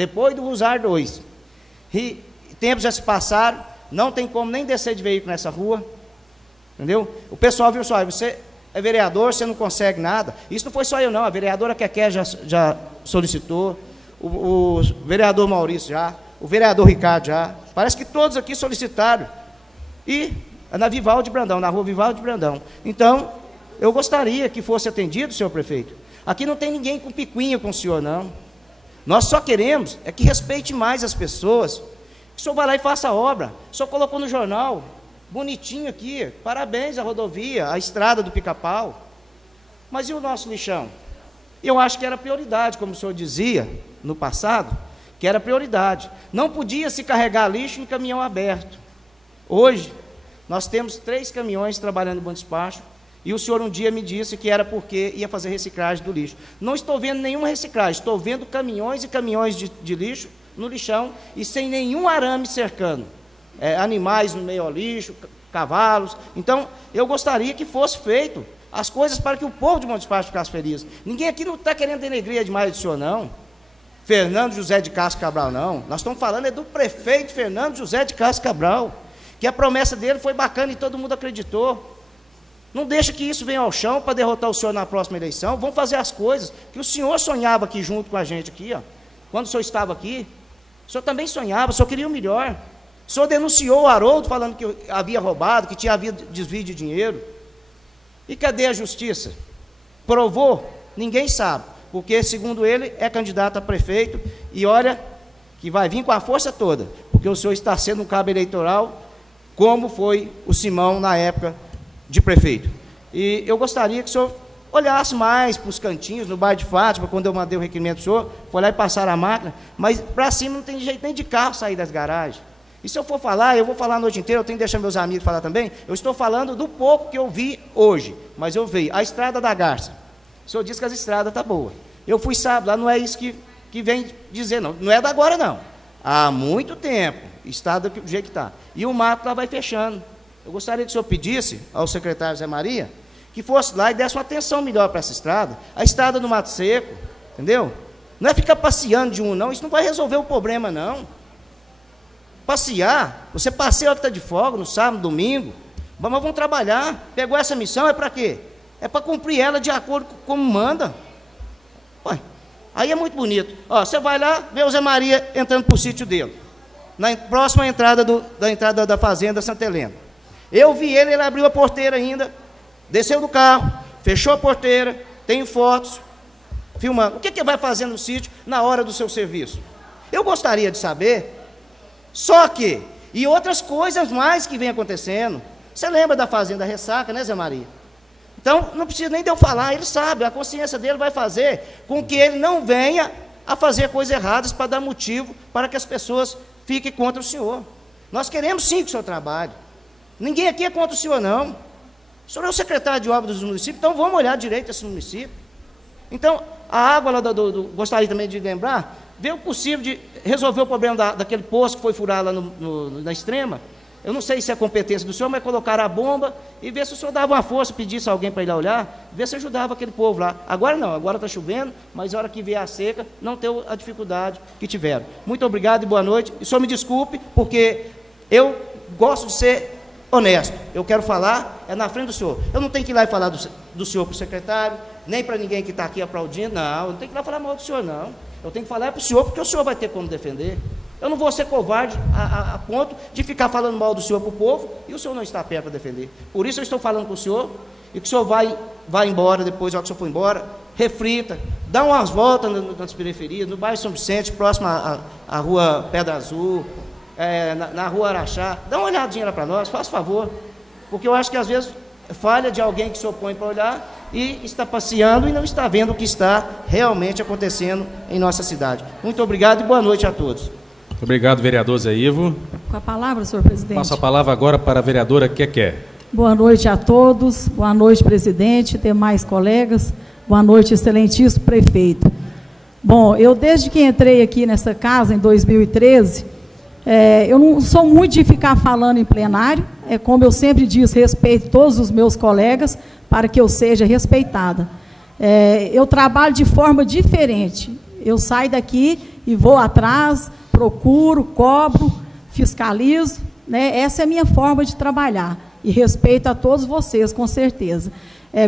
depois do usar 2. E tempos já se passaram, não tem como nem descer de veículo nessa rua, entendeu? O pessoal viu só, você é vereador, você não consegue nada. Isso não foi só eu não, a vereadora Keké já solicitou, o vereador Maurício já, o vereador Ricardo já, parece que todos aqui solicitaram, e na Vivaldi Brandão, na rua Vivaldi Brandão. Então, eu gostaria que fosse atendido, senhor prefeito. Aqui não tem ninguém com picuinha com o senhor, não. Nós só queremos é que respeite mais as pessoas, que o senhor vá lá e faça a obra. O senhor colocou no jornal, bonitinho aqui, parabéns à rodovia, à estrada do Pica-Pau. Mas e o nosso lixão? Eu acho que era prioridade, como o senhor dizia no passado, que era prioridade. Não podia se carregar lixo em caminhão aberto. Hoje, nós temos 3 caminhões trabalhando no bom despacho, e o senhor um dia me disse que era porque ia fazer reciclagem do lixo. Não estou vendo nenhuma reciclagem, estou vendo caminhões e caminhões de lixo no lixão, e sem nenhum arame cercando. Animais no meio ao lixo, cavalos. Então, eu gostaria que fosse feito as coisas para que o povo de Bom Despacho ficasse feliz. Ninguém aqui não está querendo denegrir demais do senhor, não. Fernando José de Castro Cabral, não. Nós estamos falando do prefeito Fernando José de Castro Cabral, que a promessa dele foi bacana e todo mundo acreditou. Não deixa que isso venha ao chão para derrotar o senhor na próxima eleição. Vamos fazer as coisas que o senhor sonhava aqui junto com a gente aqui, ó. Quando o senhor estava aqui, o senhor também sonhava, o senhor queria o melhor. O senhor denunciou o Haroldo falando que havia roubado, que tinha havido desvio de dinheiro. E cadê a justiça? Provou? Ninguém sabe, porque, segundo ele, é candidato a prefeito, e olha que vai vir com a força toda, porque o senhor está sendo um cabo eleitoral, como foi o Simão na época de prefeito. E eu gostaria que o senhor olhasse mais para os cantinhos, no bairro de Fátima, quando eu mandei o requerimento do senhor, foi lá e passaram a máquina, mas para cima não tem jeito nem de carro sair das garagens. E se eu for falar, eu vou falar a noite inteira, eu tenho que deixar meus amigos falar também, eu estou falando do pouco que eu vi hoje, mas eu vi a estrada da Garça. O senhor disse que as estradas estão boas. Eu fui sábado, lá não é isso que vem dizer, não. Não é da agora, não. Há muito tempo, está do jeito que está. E o mato lá vai fechando. Eu gostaria que o senhor pedisse ao secretário Zé Maria que fosse lá e desse uma atenção melhor para essa estrada. A estrada do Mato Seco, entendeu? Não é ficar passeando de um, não. Isso não vai resolver o problema, não. Passear, você passeia a hora que está de folga, no sábado, no domingo. Mas vamos trabalhar. Pegou essa missão, é para quê? É para cumprir ela de acordo com como manda. Ué, aí é muito bonito. Ó, você vai lá, vê o Zé Maria entrando para o sítio dele, na próxima entrada da fazenda Santa Helena. Eu vi ele abriu a porteira ainda, desceu do carro, fechou a porteira, tenho fotos, filmando. O que ele vai fazer no sítio na hora do seu serviço? Eu gostaria de saber, só que, e outras coisas mais que vem acontecendo. Você lembra da fazenda Ressaca, né, Zé Maria? Então, não precisa nem de eu falar, ele sabe, a consciência dele vai fazer com que ele não venha a fazer coisas erradas para dar motivo para que as pessoas fiquem contra o senhor. Nós queremos sim que o senhor trabalhe. Ninguém aqui é contra o senhor, não. O senhor é o secretário de obras dos municípios, então vamos olhar direito esse município. Então, a água lá gostaria também de lembrar, ver o possível de resolver o problema daquele poço que foi furar lá na Extrema. Eu não sei se é competência do senhor, mas colocar a bomba e ver se o senhor dava uma força, pedisse alguém para ir lá olhar, ver se ajudava aquele povo lá. Agora não, agora está chovendo, mas a hora que vier a seca, não tem a dificuldade que tiveram. Muito obrigado e boa noite. E o senhor me desculpe, porque eu gosto de ser honesto. Eu quero falar, é na frente do senhor. Eu não tenho que ir lá e falar do senhor para o secretário, nem para ninguém que está aqui aplaudindo, não. Eu não tenho que ir lá falar mal do senhor, não. Eu tenho que falar para o senhor, porque o senhor vai ter como defender. Eu não vou ser covarde a ponto de ficar falando mal do senhor para o povo e o senhor não está perto para defender. Por isso eu estou falando com o senhor e que o senhor vai embora depois, ao que o senhor for embora, reflita, dá umas voltas nas periferias, no bairro São Vicente, próximo à rua Pedra Azul, na rua Araxá, dá uma olhadinha lá para nós, faça favor, porque eu acho que às vezes falha de alguém que se opõe para olhar e está passeando e não está vendo o que está realmente acontecendo em nossa cidade. Muito obrigado e boa noite a todos. Muito obrigado, vereador Zé Ivo. Com a palavra, senhor presidente. Passo a palavra agora para a vereadora Keké. Boa noite a todos, boa noite, presidente, demais colegas, boa noite, excelentíssimo prefeito. Bom, eu desde que entrei aqui nessa casa, em 2013, eu não sou muito de ficar falando em plenário, como eu sempre disse, respeito todos os meus colegas, para que eu seja respeitada. Eu trabalho de forma diferente. Eu saio daqui e vou atrás, procuro, cobro, fiscalizo, né? Essa é a minha forma de trabalhar. E respeito a todos vocês, com certeza.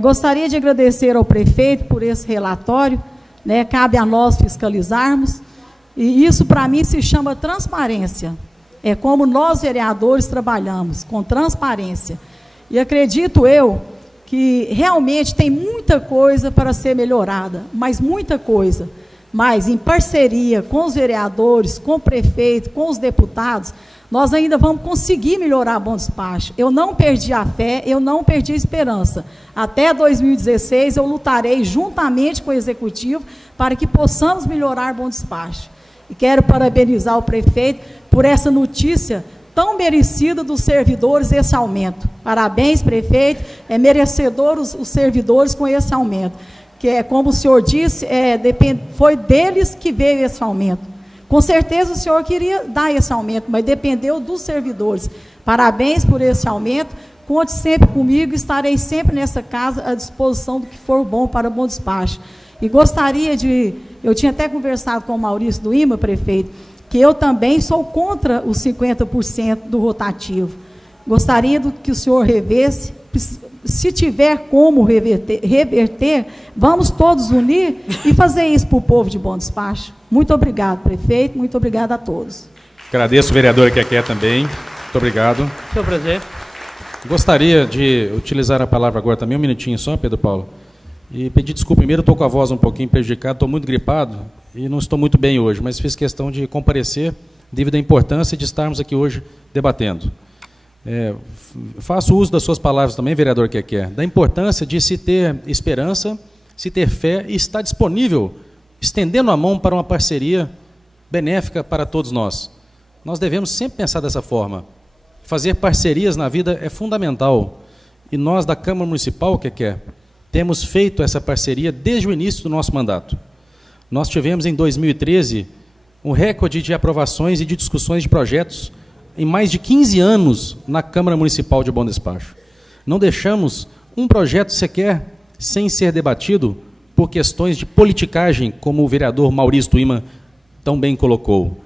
Gostaria de agradecer ao prefeito por esse relatório, né? Cabe a nós fiscalizarmos, e isso, para mim, se chama transparência. É como nós, vereadores, trabalhamos, com transparência. E acredito eu que realmente tem muita coisa para ser melhorada, mas muita coisa. Mas, em parceria com os vereadores, com o prefeito, com os deputados, nós ainda vamos conseguir melhorar Bom Despacho. Eu não perdi a fé, eu não perdi a esperança. Até 2016, eu lutarei juntamente com o Executivo para que possamos melhorar Bom Despacho. E quero parabenizar o prefeito por essa notícia tão merecida dos servidores, esse aumento. Parabéns, prefeito, é merecedor os servidores com esse aumento. Que é, como o senhor disse, foi deles que veio esse aumento. Com certeza o senhor queria dar esse aumento, mas dependeu dos servidores. Parabéns por esse aumento, conte sempre comigo, estarei sempre nessa casa à disposição do que for bom para Bom Despacho. E gostaria eu tinha até conversado com o Maurício do IMA, prefeito, que eu também sou contra os 50% do rotativo. Gostaria que o senhor revesse, se tiver como reverter, vamos todos unir e fazer isso para o povo de Bom Despacho. Muito obrigado, prefeito, muito obrigado a todos. Agradeço, vereadora Keké, também. Muito obrigado. Senhor presidente. Gostaria de utilizar a palavra agora também, um minutinho só, Pedro Paulo, e pedir desculpa. Primeiro, estou com a voz um pouquinho prejudicada, estou muito gripado e não estou muito bem hoje, mas fiz questão de comparecer devido à importância de estarmos aqui hoje debatendo. Faço uso das suas palavras também, vereador Keké, da importância de se ter esperança, se ter fé e estar disponível, estendendo a mão para uma parceria benéfica para todos nós. Nós devemos sempre pensar dessa forma. Fazer parcerias na vida é fundamental. E nós, da Câmara Municipal, Keké, temos feito essa parceria desde o início do nosso mandato. Nós tivemos, em 2013, um recorde de aprovações e de discussões de projetos em mais de 15 anos na Câmara Municipal de Bom Despacho. Não deixamos um projeto sequer sem ser debatido por questões de politicagem, como o vereador Maurício do IMA tão bem colocou.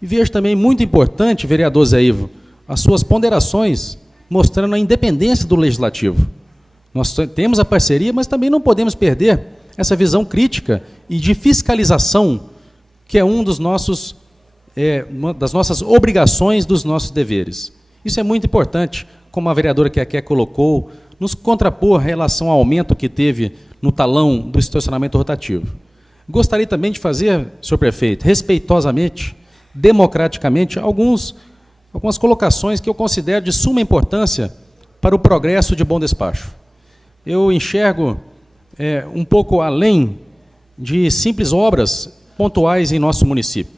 E vejo também muito importante, vereador Zé Ivo, as suas ponderações mostrando a independência do Legislativo. Nós temos a parceria, mas também não podemos perder essa visão crítica e de fiscalização, que é uma das nossas obrigações, dos nossos deveres. Isso é muito importante, como a vereadora Keké colocou, nos contrapor em relação ao aumento que teve no talão do estacionamento rotativo. Gostaria também de fazer, senhor prefeito, respeitosamente, democraticamente, algumas colocações que eu considero de suma importância para o progresso de Bom Despacho. Eu enxergo um pouco além de simples obras pontuais em nosso município.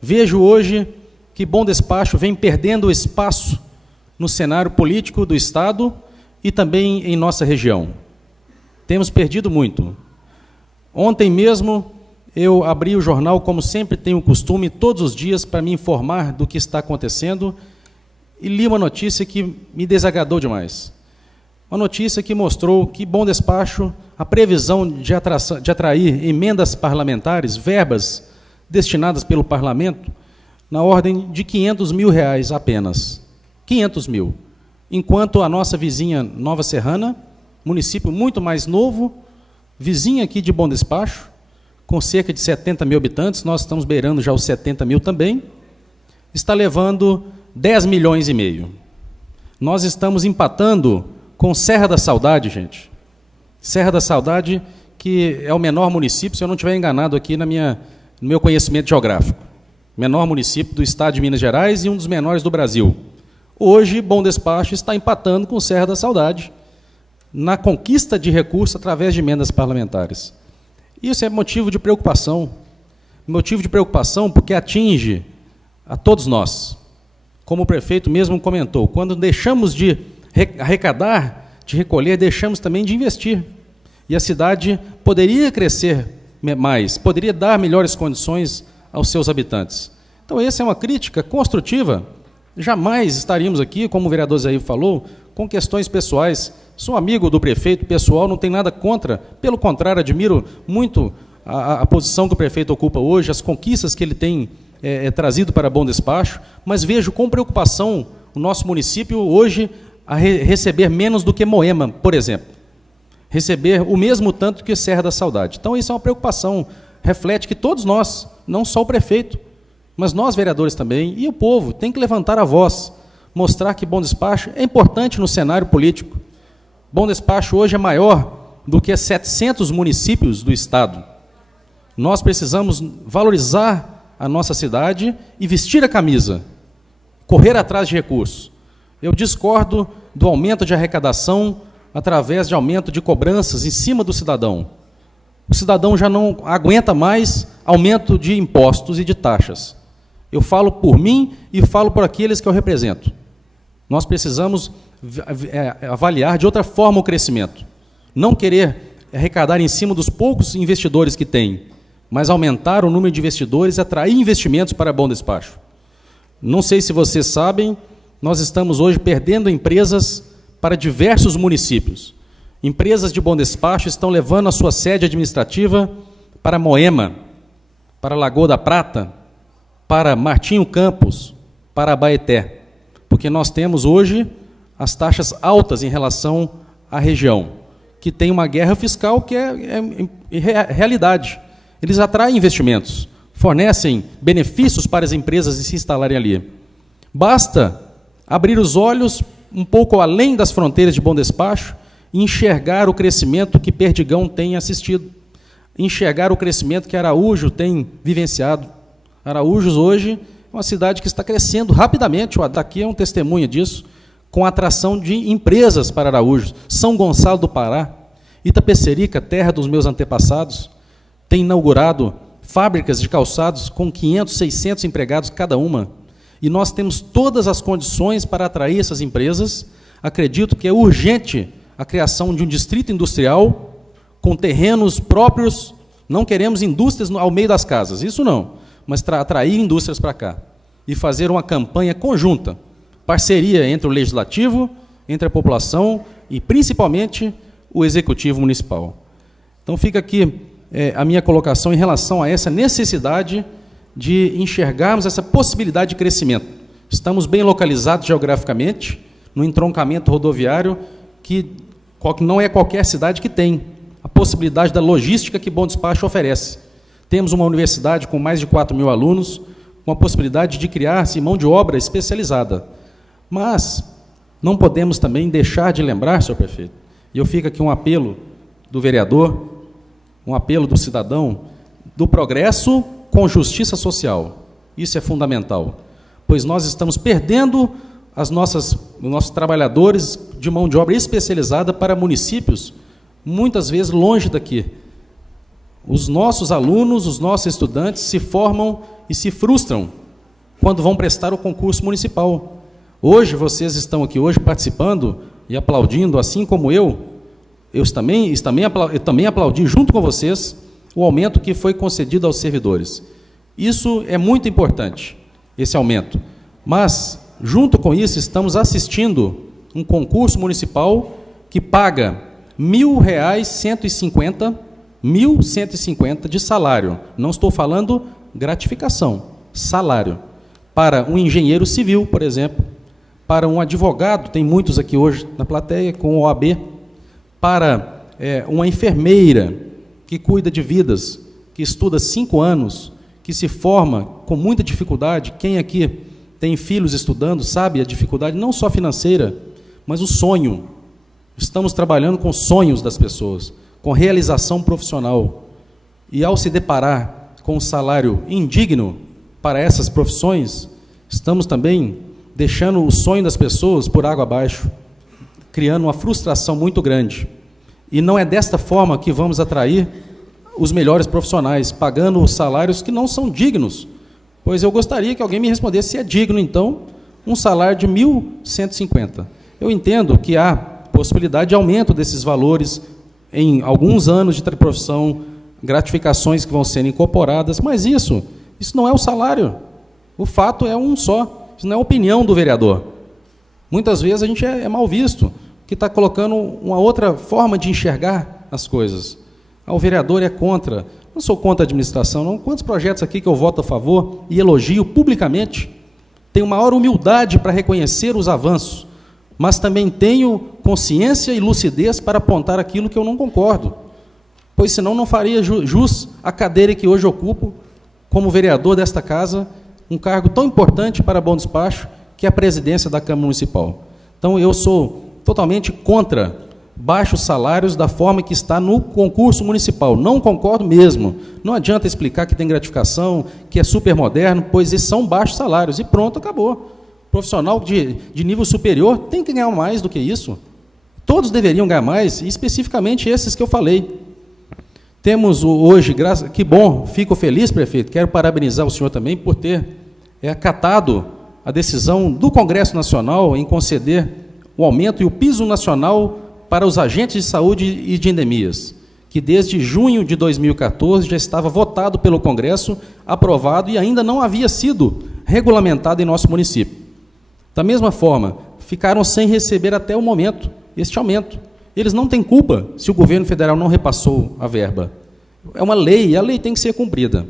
Vejo hoje que Bom Despacho vem perdendo espaço no cenário político do Estado e também em nossa região. Temos perdido muito. Ontem mesmo eu abri o jornal, como sempre tenho o costume, todos os dias, para me informar do que está acontecendo, e li uma notícia que me desagradou demais. Uma notícia que mostrou que Bom Despacho, a previsão de atrair emendas parlamentares, verbas destinadas pelo parlamento, na ordem de R$500 mil apenas. 500 mil. Enquanto a nossa vizinha Nova Serrana, município muito mais novo, vizinha aqui de Bom Despacho, com cerca de 70 mil habitantes, nós estamos beirando já os 70 mil também, está levando 10 milhões e meio. Nós estamos empatando com Serra da Saudade, gente. Serra da Saudade, que é o menor município, se eu não estiver enganado aqui no meu conhecimento geográfico. Menor município do estado de Minas Gerais e um dos menores do Brasil. Hoje, Bom Despacho está empatando com Serra da Saudade na conquista de recursos através de emendas parlamentares. Isso é motivo de preocupação. Motivo de preocupação porque atinge a todos nós. Como o prefeito mesmo comentou, quando deixamos de arrecadar, de recolher, deixamos também de investir. E a cidade poderia crescer mais, poderia dar melhores condições aos seus habitantes. Então, essa é uma crítica construtiva. Jamais estaríamos aqui, como o vereador Zé Ivo falou, com questões pessoais. Sou amigo do prefeito pessoal, não tenho nada contra, pelo contrário, admiro muito a posição que o prefeito ocupa hoje, as conquistas que ele tem trazido para Bom Despacho, mas vejo com preocupação o nosso município hoje a receber menos do que Moema, por exemplo. Receber o mesmo tanto que Serra da Saudade. Então, isso é uma preocupação, reflete que todos nós, não só o prefeito, mas nós, vereadores também, e o povo, tem que levantar a voz, mostrar que Bom Despacho é importante no cenário político. Bom Despacho hoje é maior do que 700 municípios do estado. Nós precisamos valorizar a nossa cidade e vestir a camisa, correr atrás de recursos. Eu discordo do aumento de arrecadação através de aumento de cobranças em cima do cidadão. O cidadão já não aguenta mais aumento de impostos e de taxas. Eu falo por mim e falo por aqueles que eu represento. Nós precisamos avaliar de outra forma o crescimento. Não querer arrecadar em cima dos poucos investidores que tem, mas aumentar o número de investidores e atrair investimentos para Bom Despacho. Não sei se vocês sabem, nós estamos hoje perdendo empresas para diversos municípios. Empresas de Bom Despacho estão levando a sua sede administrativa para Moema, para Lagoa da Prata, para Martinho Campos, para Abaeté, porque nós temos hoje as taxas altas em relação à região, que tem uma guerra fiscal que é realidade. Eles atraem investimentos, fornecem benefícios para as empresas de se instalarem ali. Basta abrir os olhos um pouco além das fronteiras de Bom Despacho e enxergar o crescimento que Perdigão tem assistido, enxergar o crescimento que Araújo tem vivenciado. Araújos hoje é uma cidade que está crescendo rapidamente, daqui é um testemunho disso, com a atração de empresas para Araújos. São Gonçalo do Pará, Itapecerica, terra dos meus antepassados, tem inaugurado fábricas de calçados com 500, 600 empregados cada uma. E nós temos todas as condições para atrair essas empresas. Acredito que é urgente a criação de um distrito industrial com terrenos próprios. Não queremos indústrias ao meio das casas, isso não, mas atrair indústrias para cá e fazer uma campanha conjunta, parceria entre o Legislativo, entre a população e, principalmente, o Executivo Municipal. Então, fica aqui a minha colocação em relação a essa necessidade de enxergarmos essa possibilidade de crescimento. Estamos bem localizados geograficamente, no entroncamento rodoviário, que não é qualquer cidade que tem a possibilidade da logística que Bom Despacho oferece. Temos uma universidade com mais de 4.000 alunos, com a possibilidade de criar-se mão de obra especializada. Mas não podemos também deixar de lembrar, senhor prefeito, e eu fico aqui um apelo do vereador, um apelo do cidadão, do progresso com justiça social. Isso é fundamental, pois nós estamos perdendo os nossos trabalhadores de mão de obra especializada para municípios, muitas vezes longe daqui. Os nossos alunos, os nossos estudantes se formam e se frustram quando vão prestar o concurso municipal. Hoje, vocês estão aqui hoje participando e aplaudindo, assim como eu também aplaudi junto com vocês o aumento que foi concedido aos servidores. Isso é muito importante, esse aumento. Mas, junto com isso, estamos assistindo um concurso municipal que paga R$ 1.150 de salário. Não estou falando gratificação, salário. Para um engenheiro civil, por exemplo, para um advogado, tem muitos aqui hoje na plateia, com OAB, para uma enfermeira que cuida de vidas, que estuda 5 anos, que se forma com muita dificuldade. Quem aqui tem filhos estudando sabe a dificuldade, não só financeira, mas o sonho. Estamos trabalhando com sonhos das pessoas, com realização profissional. E ao se deparar com um salário indigno para essas profissões, estamos também deixando o sonho das pessoas por água abaixo, criando uma frustração muito grande. E não é desta forma que vamos atrair os melhores profissionais, pagando os salários que não são dignos. Pois eu gostaria que alguém me respondesse se é digno, então, um salário de R$ 1.150. Eu entendo que há possibilidade de aumento desses valores em alguns anos de profissão, gratificações que vão ser incorporadas, mas isso não é o salário. O fato é um só. Isso não é a opinião do vereador. Muitas vezes a gente é mal visto, que está colocando uma outra forma de enxergar as coisas. O vereador é contra. Não sou contra a administração, não. Quantos projetos aqui que eu voto a favor e elogio publicamente? Tenho maior humildade para reconhecer os avanços, mas também tenho consciência e lucidez para apontar aquilo que eu não concordo, pois senão não faria jus à cadeira que hoje ocupo como vereador desta casa, um cargo tão importante para bom despacho, que é a presidência da Câmara Municipal. Então, eu sou totalmente contra baixos salários da forma que está no concurso municipal. Não concordo mesmo. Não adianta explicar que tem gratificação, que é super moderno, pois esses são baixos salários. E pronto, acabou. Profissional de nível superior tem que ganhar mais do que isso. Todos deveriam ganhar mais, e especificamente esses que eu falei. Temos hoje, que bom, fico feliz, prefeito, quero parabenizar o senhor também por ter acatado a decisão do Congresso Nacional em conceder o aumento e o piso nacional para os agentes de saúde e de endemias, que desde junho de 2014 já estava votado pelo Congresso, aprovado e ainda não havia sido regulamentado em nosso município. Da mesma forma, ficaram sem receber até o momento este aumento. Eles não têm culpa se o governo federal não repassou a verba. É uma lei, e a lei tem que ser cumprida.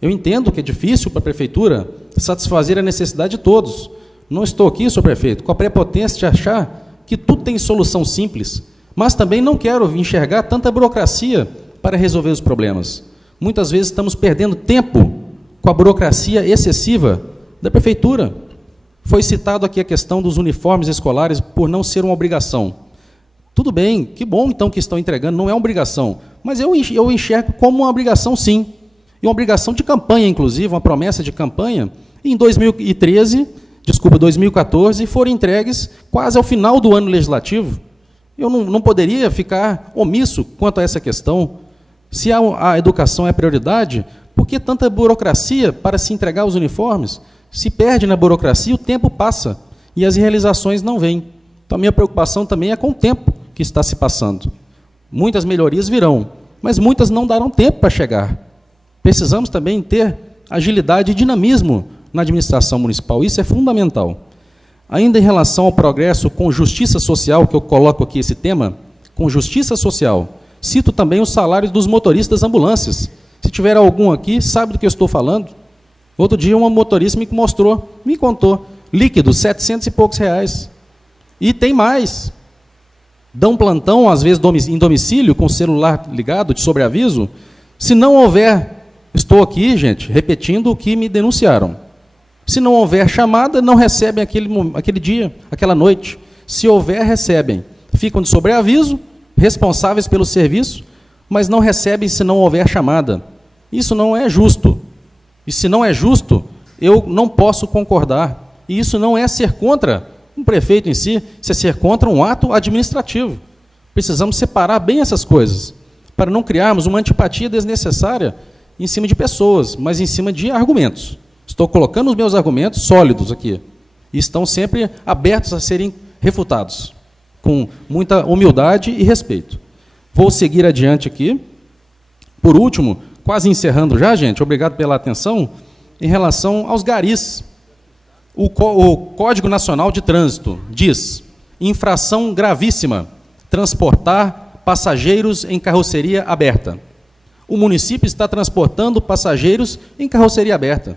Eu entendo que é difícil para a prefeitura satisfazer a necessidade de todos. Não estou aqui, senhor prefeito, com a prepotência de achar que tudo tem solução simples, mas também não quero enxergar tanta burocracia para resolver os problemas. Muitas vezes estamos perdendo tempo com a burocracia excessiva da prefeitura. Foi citado aqui a questão dos uniformes escolares por não ser uma obrigação. Tudo bem, que bom então que estão entregando, não é uma obrigação, mas eu enxergo como uma obrigação sim, e uma obrigação de campanha, inclusive, uma promessa de campanha. Em 2014, foram entregues quase ao final do ano legislativo. Eu não poderia ficar omisso quanto a essa questão. Se a educação é prioridade, por que tanta burocracia para se entregar os uniformes? Se perde na burocracia, o tempo passa e as realizações não vêm. Então, a minha preocupação também é com o tempo que está se passando. Muitas melhorias virão, mas muitas não darão tempo para chegar. Precisamos também ter agilidade e dinamismo na administração municipal. Isso é fundamental. Ainda em relação ao progresso com justiça social, que eu coloco aqui esse tema, com justiça social, cito também os salários dos motoristas das ambulâncias. Se tiver algum aqui, sabe do que eu estou falando? Outro dia, uma motorista me contou, líquido, 700 e poucos reais. E tem mais. Dão plantão, às vezes, em domicílio, com o celular ligado, de sobreaviso. Se não houver, estou aqui, gente, repetindo o que me denunciaram. Se não houver chamada, não recebem aquele dia, aquela noite. Se houver, recebem. Ficam de sobreaviso, responsáveis pelo serviço, mas não recebem se não houver chamada. Isso não é justo. E se não é justo, eu não posso concordar. E isso não é ser contra um prefeito em si, isso é ser contra um ato administrativo. Precisamos separar bem essas coisas, para não criarmos uma antipatia desnecessária em cima de pessoas, mas em cima de argumentos. Estou colocando os meus argumentos sólidos aqui, e estão sempre abertos a serem refutados, com muita humildade e respeito. Vou seguir adiante aqui. Por último, quase encerrando já, gente, obrigado pela atenção, em relação aos garis. O Código Nacional de Trânsito diz: infração gravíssima, transportar passageiros em carroceria aberta. O município está transportando passageiros em carroceria aberta,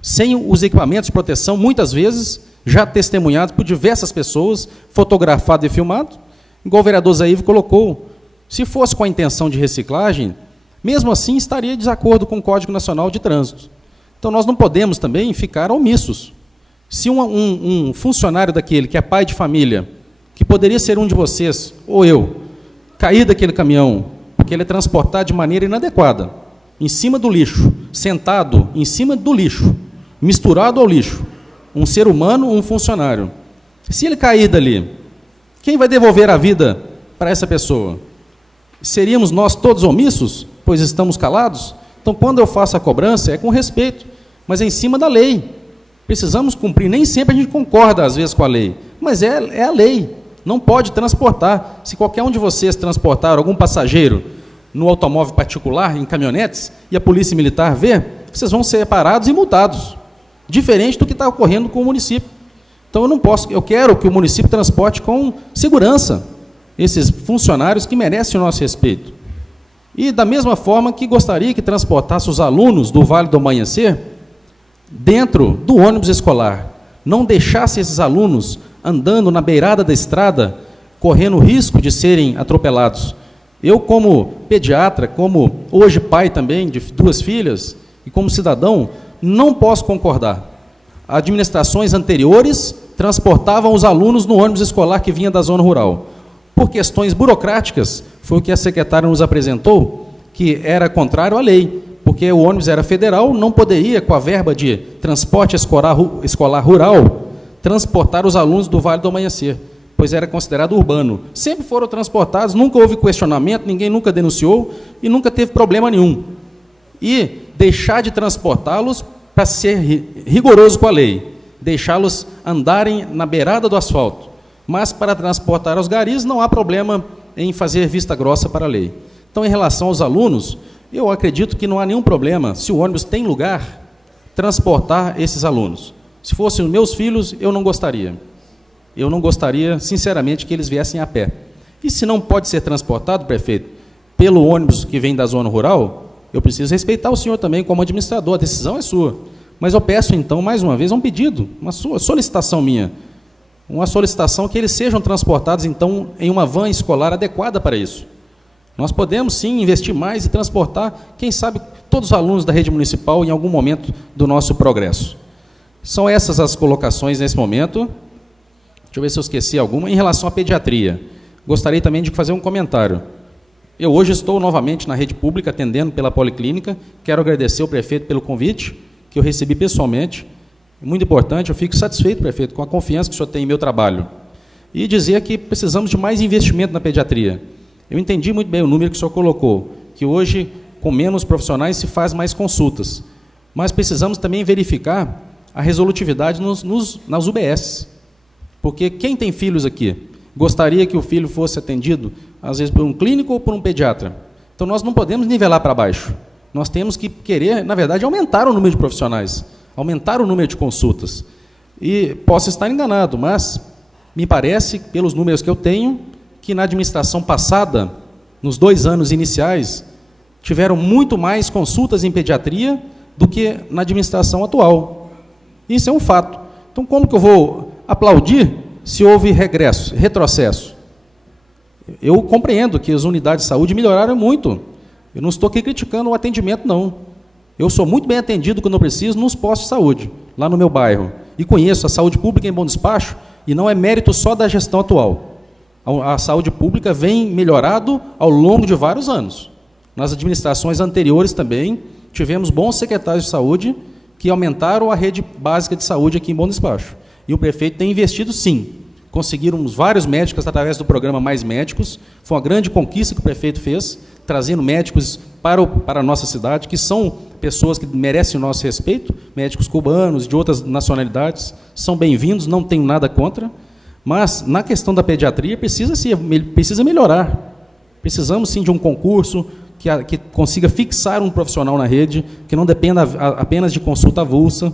sem os equipamentos de proteção, muitas vezes, já testemunhados por diversas pessoas, fotografado e filmado. Igual o vereador Zé Ivo colocou, se fosse com a intenção de reciclagem, mesmo assim estaria em desacordo com o Código Nacional de Trânsito. Então, nós não podemos também ficar omissos. Se um funcionário daquele, que é pai de família, que poderia ser um de vocês, ou eu, cair daquele caminhão, porque ele é transportado de maneira inadequada, em cima do lixo, sentado em cima do lixo, misturado ao lixo, um ser humano, um funcionário. Se ele cair dali, quem vai devolver a vida para essa pessoa? Seríamos nós todos omissos, pois estamos calados? Então, quando eu faço a cobrança, é com respeito, mas é em cima da lei. Precisamos cumprir, nem sempre a gente concorda, às vezes, com a lei, mas é a lei, não pode transportar. Se qualquer um de vocês transportar algum passageiro no automóvel particular, em caminhonetes, e a polícia militar ver, vocês vão ser parados e multados, diferente do que está ocorrendo com o município. Então, eu quero que o município transporte com segurança esses funcionários que merecem o nosso respeito. E da mesma forma que gostaria que transportasse os alunos do Vale do Amanhecer dentro do ônibus escolar, não deixasse esses alunos andando na beirada da estrada, correndo o risco de serem atropelados. Eu, como pediatra, como hoje pai também de 2 filhas, e como cidadão, não posso concordar. Administrações anteriores transportavam os alunos no ônibus escolar que vinha da zona rural. Por questões burocráticas, foi o que a secretária nos apresentou, que era contrário à lei, porque o ônibus era federal, não poderia, com a verba de transporte escolar rural, transportar os alunos do Vale do Amanhecer, pois era considerado urbano. Sempre foram transportados, nunca houve questionamento, ninguém nunca denunciou e nunca teve problema nenhum. E deixar de transportá-los para ser rigoroso com a lei, deixá-los andarem na beirada do asfalto. Mas para transportar os garis não há problema em fazer vista grossa para a lei. Então, em relação aos alunos, eu acredito que não há nenhum problema, se o ônibus tem lugar, transportar esses alunos. Se fossem os meus filhos, eu não gostaria. Eu não gostaria, sinceramente, que eles viessem a pé. E se não pode ser transportado, prefeito, pelo ônibus que vem da zona rural, eu preciso respeitar o senhor também como administrador, a decisão é sua. Mas eu peço, então, mais uma vez, um pedido, uma solicitação minha, uma solicitação que eles sejam transportados, então, em uma van escolar adequada para isso. Nós podemos, sim, investir mais e transportar, quem sabe, todos os alunos da rede municipal em algum momento do nosso progresso. São essas as colocações nesse momento. Deixa eu ver se eu esqueci alguma. Em relação à pediatria, gostaria também de fazer um comentário. Eu hoje estou novamente na rede pública, atendendo pela Policlínica. Quero agradecer ao prefeito pelo convite, que eu recebi pessoalmente. Muito importante, eu fico satisfeito, prefeito, com a confiança que o senhor tem em meu trabalho. E dizer que precisamos de mais investimento na pediatria. Eu entendi muito bem o número que o senhor colocou, que hoje, com menos profissionais, se faz mais consultas. Mas precisamos também verificar a resolutividade nas UBS. Porque quem tem filhos aqui gostaria que o filho fosse atendido, às vezes, por um clínico ou por um pediatra. Então, nós não podemos nivelar para baixo. Nós temos que querer, na verdade, aumentar o número de profissionais, aumentar o número de consultas. E posso estar enganado, mas me parece, pelos números que eu tenho, que na administração passada, nos 2 anos iniciais, tiveram muito mais consultas em pediatria do que na administração atual. Isso é um fato. Então, como que eu vou aplaudir se houve retrocesso? Eu compreendo que as unidades de saúde melhoraram muito. Eu não estou aqui criticando o atendimento, não. Eu sou muito bem atendido quando eu preciso nos postos de saúde, lá no meu bairro. E conheço a saúde pública em Bom Despacho, e não é mérito só da gestão atual. A saúde pública vem melhorado ao longo de vários anos. Nas administrações anteriores também, tivemos bons secretários de saúde que aumentaram a rede básica de saúde aqui em Bom Despacho. E o prefeito tem investido, sim. Conseguiram vários médicos através do programa Mais Médicos. Foi uma grande conquista que o prefeito fez, trazendo médicos para a nossa cidade, que são pessoas que merecem o nosso respeito, médicos cubanos, de outras nacionalidades, são bem-vindos, não tenho nada contra, mas na questão da pediatria precisa melhorar. Precisamos, sim, de um concurso que consiga fixar um profissional na rede, que não dependa apenas de consulta avulsa,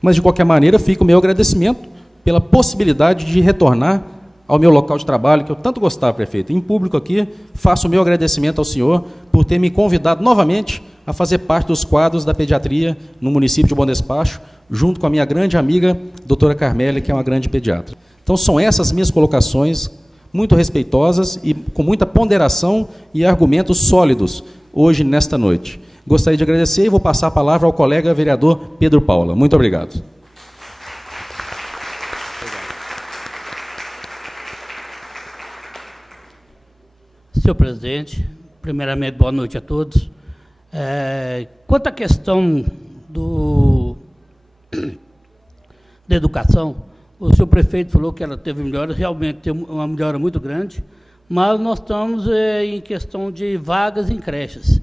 mas, de qualquer maneira, fica o meu agradecimento pela possibilidade de retornar ao meu local de trabalho, que eu tanto gostava, prefeito. Em público aqui, faço o meu agradecimento ao senhor por ter me convidado novamente a fazer parte dos quadros da pediatria no município de Bom Despacho, junto com a minha grande amiga, doutora Carmélia, que é uma grande pediatra. Então, são essas minhas colocações, muito respeitosas e com muita ponderação e argumentos sólidos, hoje, nesta noite. Gostaria de agradecer e vou passar a palavra ao colega vereador Pedro Paula. Muito obrigado. Senhor presidente, primeiramente, boa noite a todos. Quanto à questão da educação, o senhor prefeito falou que ela teve melhora, realmente teve uma melhora muito grande, mas nós estamos em questão de vagas em creches.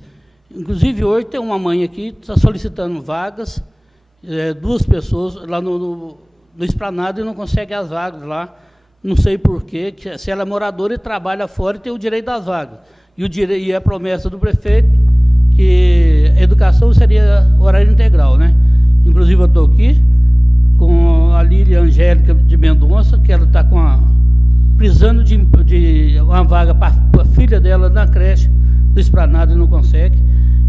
Inclusive, hoje tem uma mãe aqui que está solicitando vagas, 2 pessoas lá no Esplanado e não consegue as vagas lá. Não sei porquê, se ela é moradora e trabalha fora e tem o direito das vagas. E a promessa do prefeito, que a educação seria horário integral, né? Inclusive, eu estou aqui com a Lília Angélica de Mendonça, que ela está precisando de uma vaga para a filha dela na creche, do Esplanada e não consegue.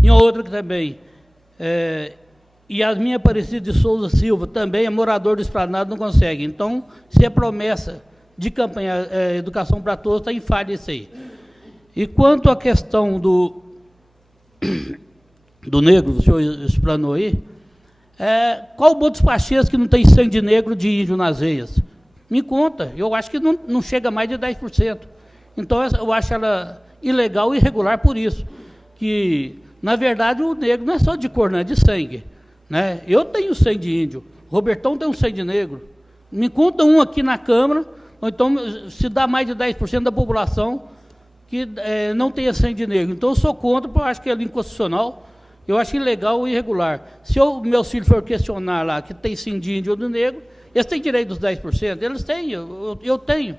E outra que também, Yasmin Aparecida de Souza Silva, também é morador do Esplanada, não consegue. Então, se é promessa de campanha Educação para Todos, está em falha isso aí. E quanto à questão do negro, o senhor explanou aí, qual o Botos Pachês que não tem sangue de negro de índio nas veias? Me conta, eu acho que não chega mais de 10%. Então, eu acho ela ilegal e irregular por isso. Que, na verdade, o negro não é só de cor, não é de sangue. Né? Eu tenho sangue de índio, o Robertão tem um sangue de negro. Me conta um aqui na Câmara, ou então se dá mais de 10% da população que não tenha sangue de negro. Então, eu sou contra, porque eu acho que é inconstitucional, eu acho ilegal e irregular. Se meus filhos for questionar lá que tem sim de índio ou de negro, eles têm direito dos 10%? Eles têm, eu tenho.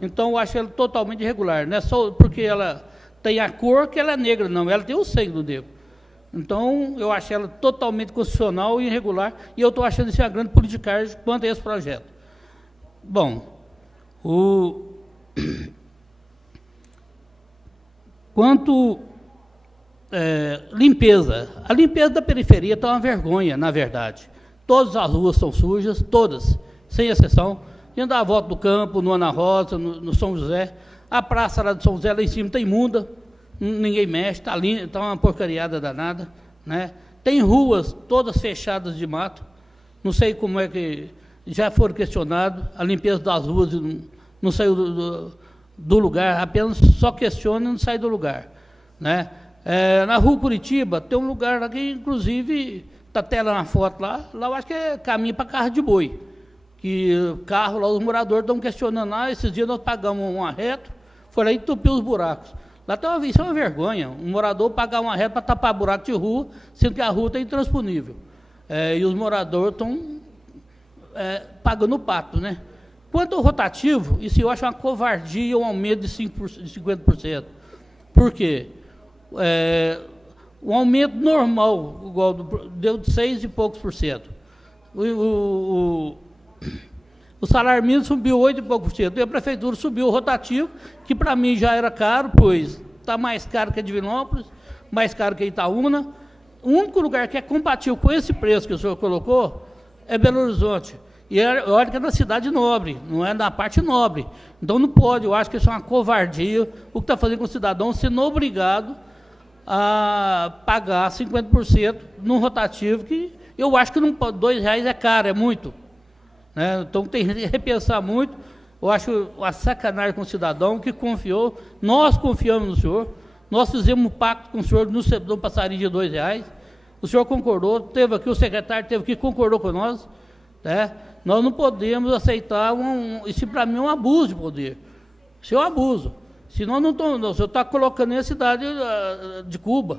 Então, eu acho ela totalmente irregular. Não é só porque ela tem a cor que ela é negra, não. Ela tem o sangue do negro. Então, eu acho ela totalmente constitucional e irregular, e eu estou achando isso uma grande politicagem quanto a esse projeto. Bom, quanto limpeza. A limpeza da periferia está uma vergonha, na verdade. Todas as ruas são sujas, todas, sem exceção. Dentro da Volta do Campo, no Ana Rosa, no São José. A praça lá de São José, lá em cima, está imunda, ninguém mexe, está uma porcariada danada. Né? Tem ruas todas fechadas de mato. Não sei como é que já foram questionados. A limpeza das ruas não saiu do lugar, apenas só questiona e não sai do lugar. Né? Na rua Curitiba, tem um lugar lá que, inclusive, está até lá na foto lá eu acho que é caminho para carro de boi. Que carro lá, os moradores estão questionando lá, esses dias nós pagamos um arreto, foi lá e entupiu os buracos. Lá tem isso é uma vergonha, um morador pagar um arreto para tapar buraco de rua, sendo que a rua está intransponível. E os moradores estão pagando o pato, né? Quanto ao rotativo, isso eu acho uma covardia, um aumento de 50%. Por quê? Um aumento normal, igual deu de 6 e poucos por cento. O salário mínimo subiu 8 e poucos por cento. E a prefeitura subiu o rotativo, que para mim já era caro, pois está mais caro que a Divinópolis, mais caro que a Itaúna. O único lugar que é compatível com esse preço que o senhor colocou é Belo Horizonte. E olha que é na cidade nobre, não é na parte nobre. Então não pode, eu acho que isso é uma covardia, o que está fazendo com o cidadão sendo obrigado a pagar 50% num rotativo, que eu acho que R$2 é caro, é muito. Né? Então tem que repensar muito. Eu acho uma sacanagem com o cidadão que confiou, nós confiamos no senhor, nós fizemos um pacto com o senhor no passarinho de R$2, o senhor concordou, teve aqui, o secretário teve aqui, concordou com nós, né? Nós não podemos aceitar isso para mim é um abuso de poder, isso é um abuso, senão não o senhor está colocando em a cidade de Cuba,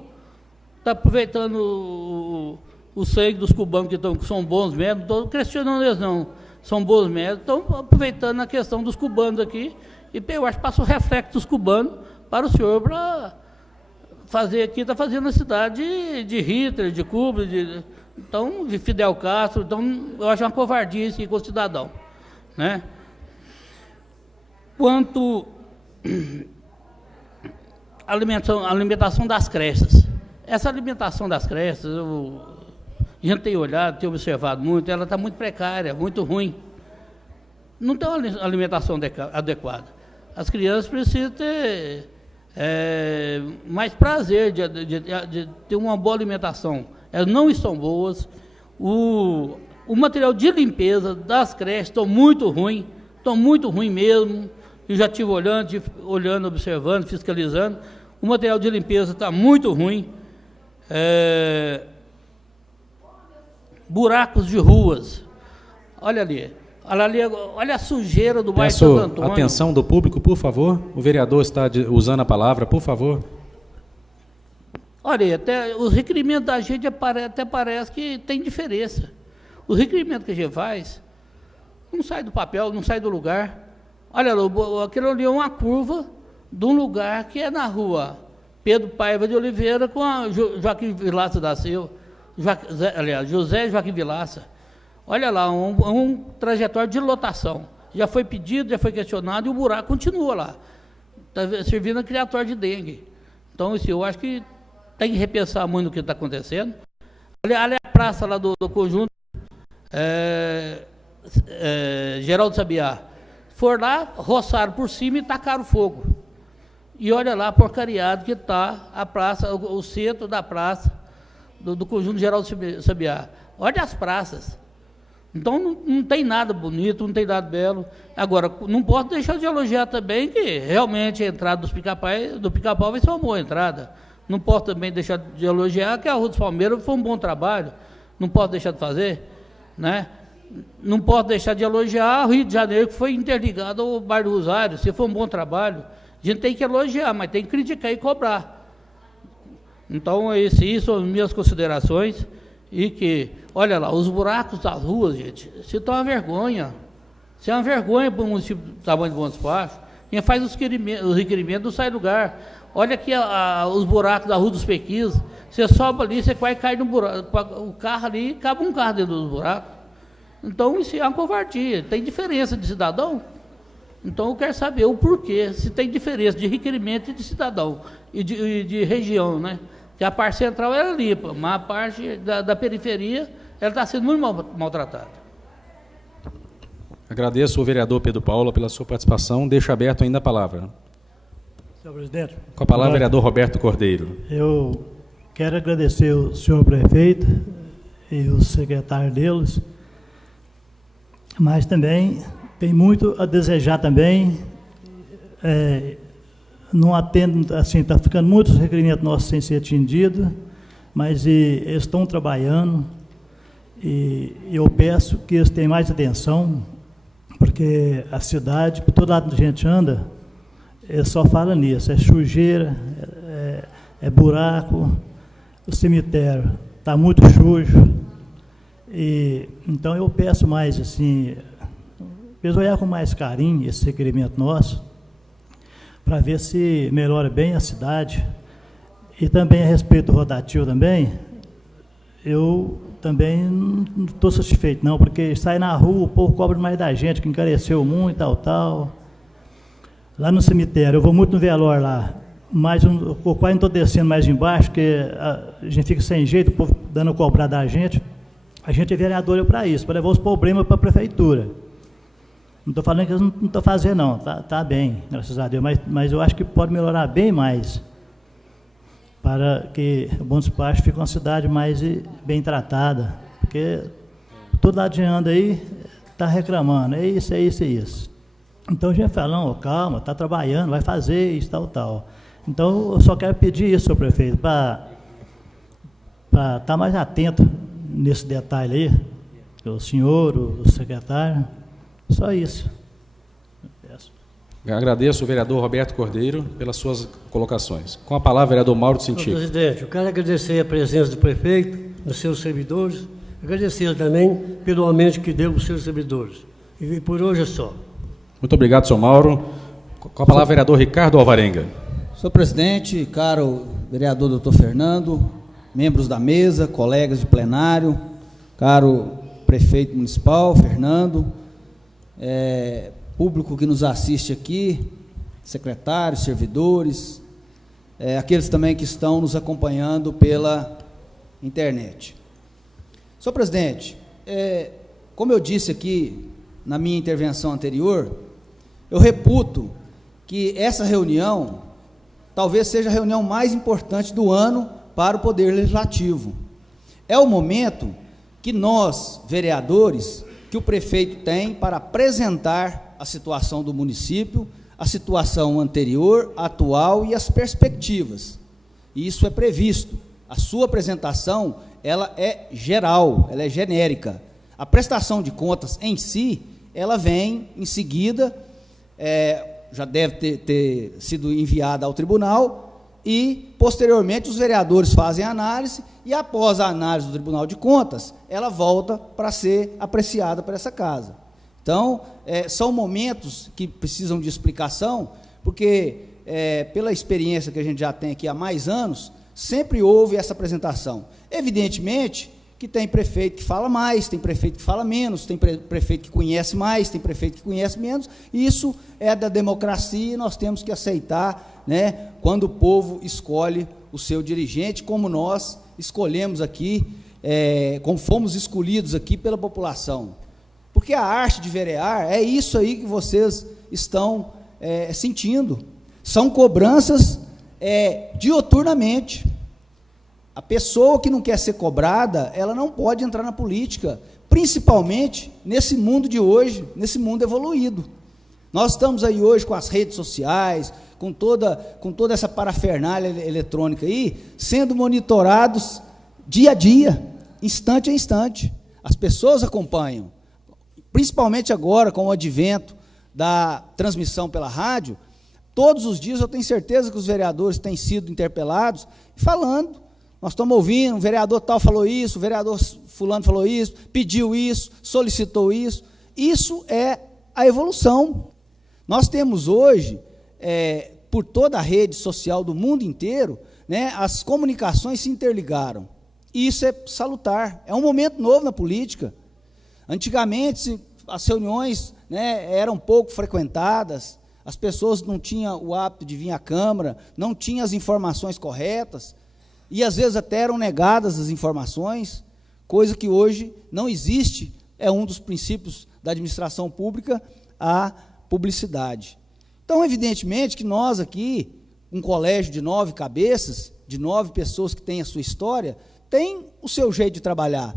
está aproveitando o sangue dos cubanos que são bons mesmo, não estou questionando eles não, são bons mesmo, estão aproveitando a questão dos cubanos aqui, e eu acho que passa o reflexo dos cubanos para o senhor, para fazer aqui, está fazendo a cidade de Hitler, de Cuba, então, de Fidel Castro, então eu acho uma covardia isso com o cidadão. Né? Quanto à alimentação das creches, essa alimentação das creches, a gente tem olhado, tem observado muito, ela está muito precária, muito ruim. Não tem uma alimentação adequada. As crianças precisam ter mais prazer de ter uma boa alimentação. Elas não estão boas. O material de limpeza das creches estão muito ruim mesmo. Eu já estive olhando, observando, fiscalizando. O material de limpeza está muito ruim. Buracos de ruas. Olha ali, olha a sujeira do bairro Santo Antônio. Atenção do público, por favor. O vereador está usando a palavra, por favor. Olha, até os requerimentos da gente até parece que tem diferença. Os requerimentos que a gente faz não sai do papel, não sai do lugar. Olha, aquilo ali é uma curva de um lugar que é na rua Pedro Paiva de Oliveira com a Joaquim Vilaça da Silva, José Joaquim Vilaça. Olha lá, um trajetório de lotação. Já foi pedido, já foi questionado e o buraco continua lá. Está servindo a criatório de dengue. Então, isso eu acho que tem que repensar muito o que está acontecendo. Ali a praça lá do conjunto Geraldo Sabiá. For lá, roçaram por cima e tacaram fogo. E olha lá a porcariado que está a praça, o centro da praça do conjunto Geraldo Sabiá. Olha as praças. Então não tem nada bonito, não tem nada belo. Agora, não posso deixar de elogiar também que realmente a entrada do Pica-Pau vai ser uma boa entrada. Não posso também deixar de elogiar que a Rua dos Palmeiras foi um bom trabalho. Não posso deixar de fazer, né? Não posso deixar de elogiar o Rio de Janeiro, que foi interligado ao bairro do Rosário. Se foi um bom trabalho, a gente tem que elogiar, mas tem que criticar e cobrar. Então, isso são minhas considerações. E que, olha lá, os buracos das ruas, gente, isso está uma vergonha. Isso é uma vergonha para o município do tamanho de Bom Despacho. A gente faz os requerimentos, não sai lugar. Olha aqui os buracos da Rua dos Pequis. Você sobe ali, você vai cair no buraco. O carro ali, cabe um carro dentro dos buracos. Então, isso é uma covardia. Tem diferença de cidadão? Então, eu quero saber o porquê, se tem diferença de requerimento de cidadão e de região, né? Que a parte central ela limpa, mas a parte da periferia ela está sendo muito maltratada. Agradeço ao vereador Pedro Paulo pela sua participação. Deixo aberto ainda a palavra. Senhor presidente. Com a palavra, vereador Roberto Cordeiro. Eu quero agradecer ao senhor prefeito e o secretário deles, mas também tem muito a desejar também. Não atendo, assim, está ficando muitos requerimentos nossos sem ser atendidos, mas eles estão trabalhando e eu peço que eles tenham mais atenção, porque a cidade, por todo lado que a gente anda, eles só falam nisso, é sujeira, é buraco, o cemitério está muito sujo, e então eu peço mais, assim, eles olhar com mais carinho esse requerimento nosso, para ver se melhora bem a cidade. E também a respeito do rotativo também, eu também não estou satisfeito não, porque sai na rua, o povo cobra mais da gente, que encareceu muito, tal. Lá no cemitério, eu vou muito no velório lá, mas eu quase não estou descendo mais embaixo, porque a gente fica sem jeito, o povo dando a cobrar da gente. A gente é vereador para isso, para levar os problemas para a prefeitura. Não estou falando que eles não estão fazendo, não. Está bem, graças a Deus. Mas eu acho que pode melhorar bem mais para que o Bom Despacho fique uma cidade mais bem tratada. Porque todo lado de anda aí está reclamando. É isso, é isso, é isso. Então a gente fala, não, calma, está trabalhando, vai fazer isso, tal. Então eu só quero pedir isso, senhor prefeito, para estar mais atento nesse detalhe aí, o senhor, o secretário. Só isso. Agradeço o vereador Roberto Cordeiro pelas suas colocações. Com a palavra, vereador Mauro Cintico. Presidente, eu quero agradecer a presença do prefeito, dos seus servidores, agradecer também pelo aumento que deu aos seus servidores. E por hoje é só. Muito obrigado, senhor Mauro. Com a palavra, vereador Ricardo Alvarenga. Senhor presidente, caro vereador doutor Fernando, membros da mesa, colegas de plenário, caro prefeito municipal, Fernando, público que nos assiste aqui, secretários, servidores, aqueles também que estão nos acompanhando pela internet. Senhor presidente, como eu disse aqui na minha intervenção anterior, eu reputo que essa reunião talvez seja a reunião mais importante do ano para o Poder Legislativo. É o momento que nós, vereadores, que o prefeito tem para apresentar a situação do município, a situação anterior, atual e as perspectivas. E isso é previsto. A sua apresentação, ela é geral, ela é genérica. A prestação de contas em si, ela vem em seguida, já deve ter sido enviada ao tribunal, e, posteriormente, os vereadores fazem a análise, e após a análise do Tribunal de Contas, ela volta para ser apreciada por essa casa. Então, são momentos que precisam de explicação, porque, pela experiência que a gente já tem aqui há mais anos, sempre houve essa apresentação. Evidentemente que tem prefeito que fala mais, tem prefeito que fala menos, tem prefeito que conhece mais, tem prefeito que conhece menos. Isso é da democracia e nós temos que aceitar, né, quando o povo escolhe o seu dirigente, como nós escolhemos aqui, como fomos escolhidos aqui pela população. Porque a arte de verear é isso aí que vocês estão sentindo. São cobranças dioturnamente. A pessoa que não quer ser cobrada, ela não pode entrar na política, principalmente nesse mundo de hoje, nesse mundo evoluído. Nós estamos aí hoje com as redes sociais, com toda essa parafernália eletrônica aí, sendo monitorados dia a dia, instante a instante. As pessoas acompanham, principalmente agora com o advento da transmissão pela rádio. Todos os dias eu tenho certeza que os vereadores têm sido interpelados, falando. Nós estamos ouvindo, o vereador tal falou isso, o vereador fulano falou isso, pediu isso, solicitou isso. Isso é a evolução. Nós temos hoje, por toda a rede social do mundo inteiro, né, as comunicações se interligaram. E isso é salutar, é um momento novo na política. Antigamente, as reuniões, né, eram pouco frequentadas, as pessoas não tinham o hábito de vir à Câmara, não tinham as informações corretas, e às vezes até eram negadas as informações, coisa que hoje não existe, é um dos princípios da administração pública, a publicidade. Então, evidentemente que nós aqui, um colégio de 9 cabeças, de 9 pessoas que têm a sua história, tem o seu jeito de trabalhar.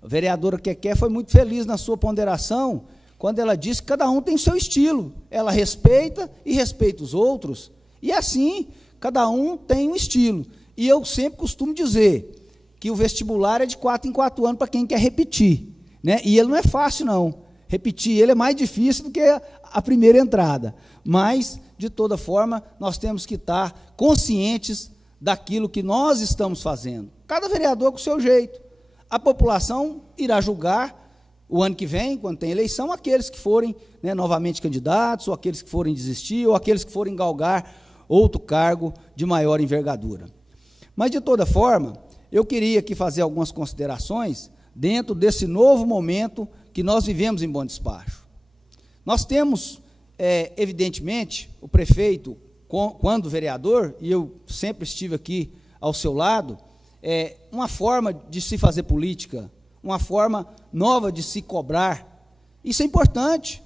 A vereadora Keké foi muito feliz na sua ponderação, quando ela disse que cada um tem o seu estilo, ela respeita e respeita os outros, e assim, cada um tem um estilo. E eu sempre costumo dizer que o vestibular é de 4 em 4 anos para quem quer repetir, né? E ele não é fácil, não. Repetir ele é mais difícil do que a primeira entrada. Mas, de toda forma, nós temos que estar conscientes daquilo que nós estamos fazendo. Cada vereador com o seu jeito. A população irá julgar o ano que vem, quando tem eleição, aqueles que forem, né, novamente candidatos, ou aqueles que forem desistir, ou aqueles que forem galgar outro cargo de maior envergadura. Mas, de toda forma, eu queria aqui fazer algumas considerações dentro desse novo momento que nós vivemos em Bom Despacho. Nós temos, evidentemente, o prefeito, quando vereador, e eu sempre estive aqui ao seu lado, uma forma de se fazer política, uma forma nova de se cobrar. Isso é importante.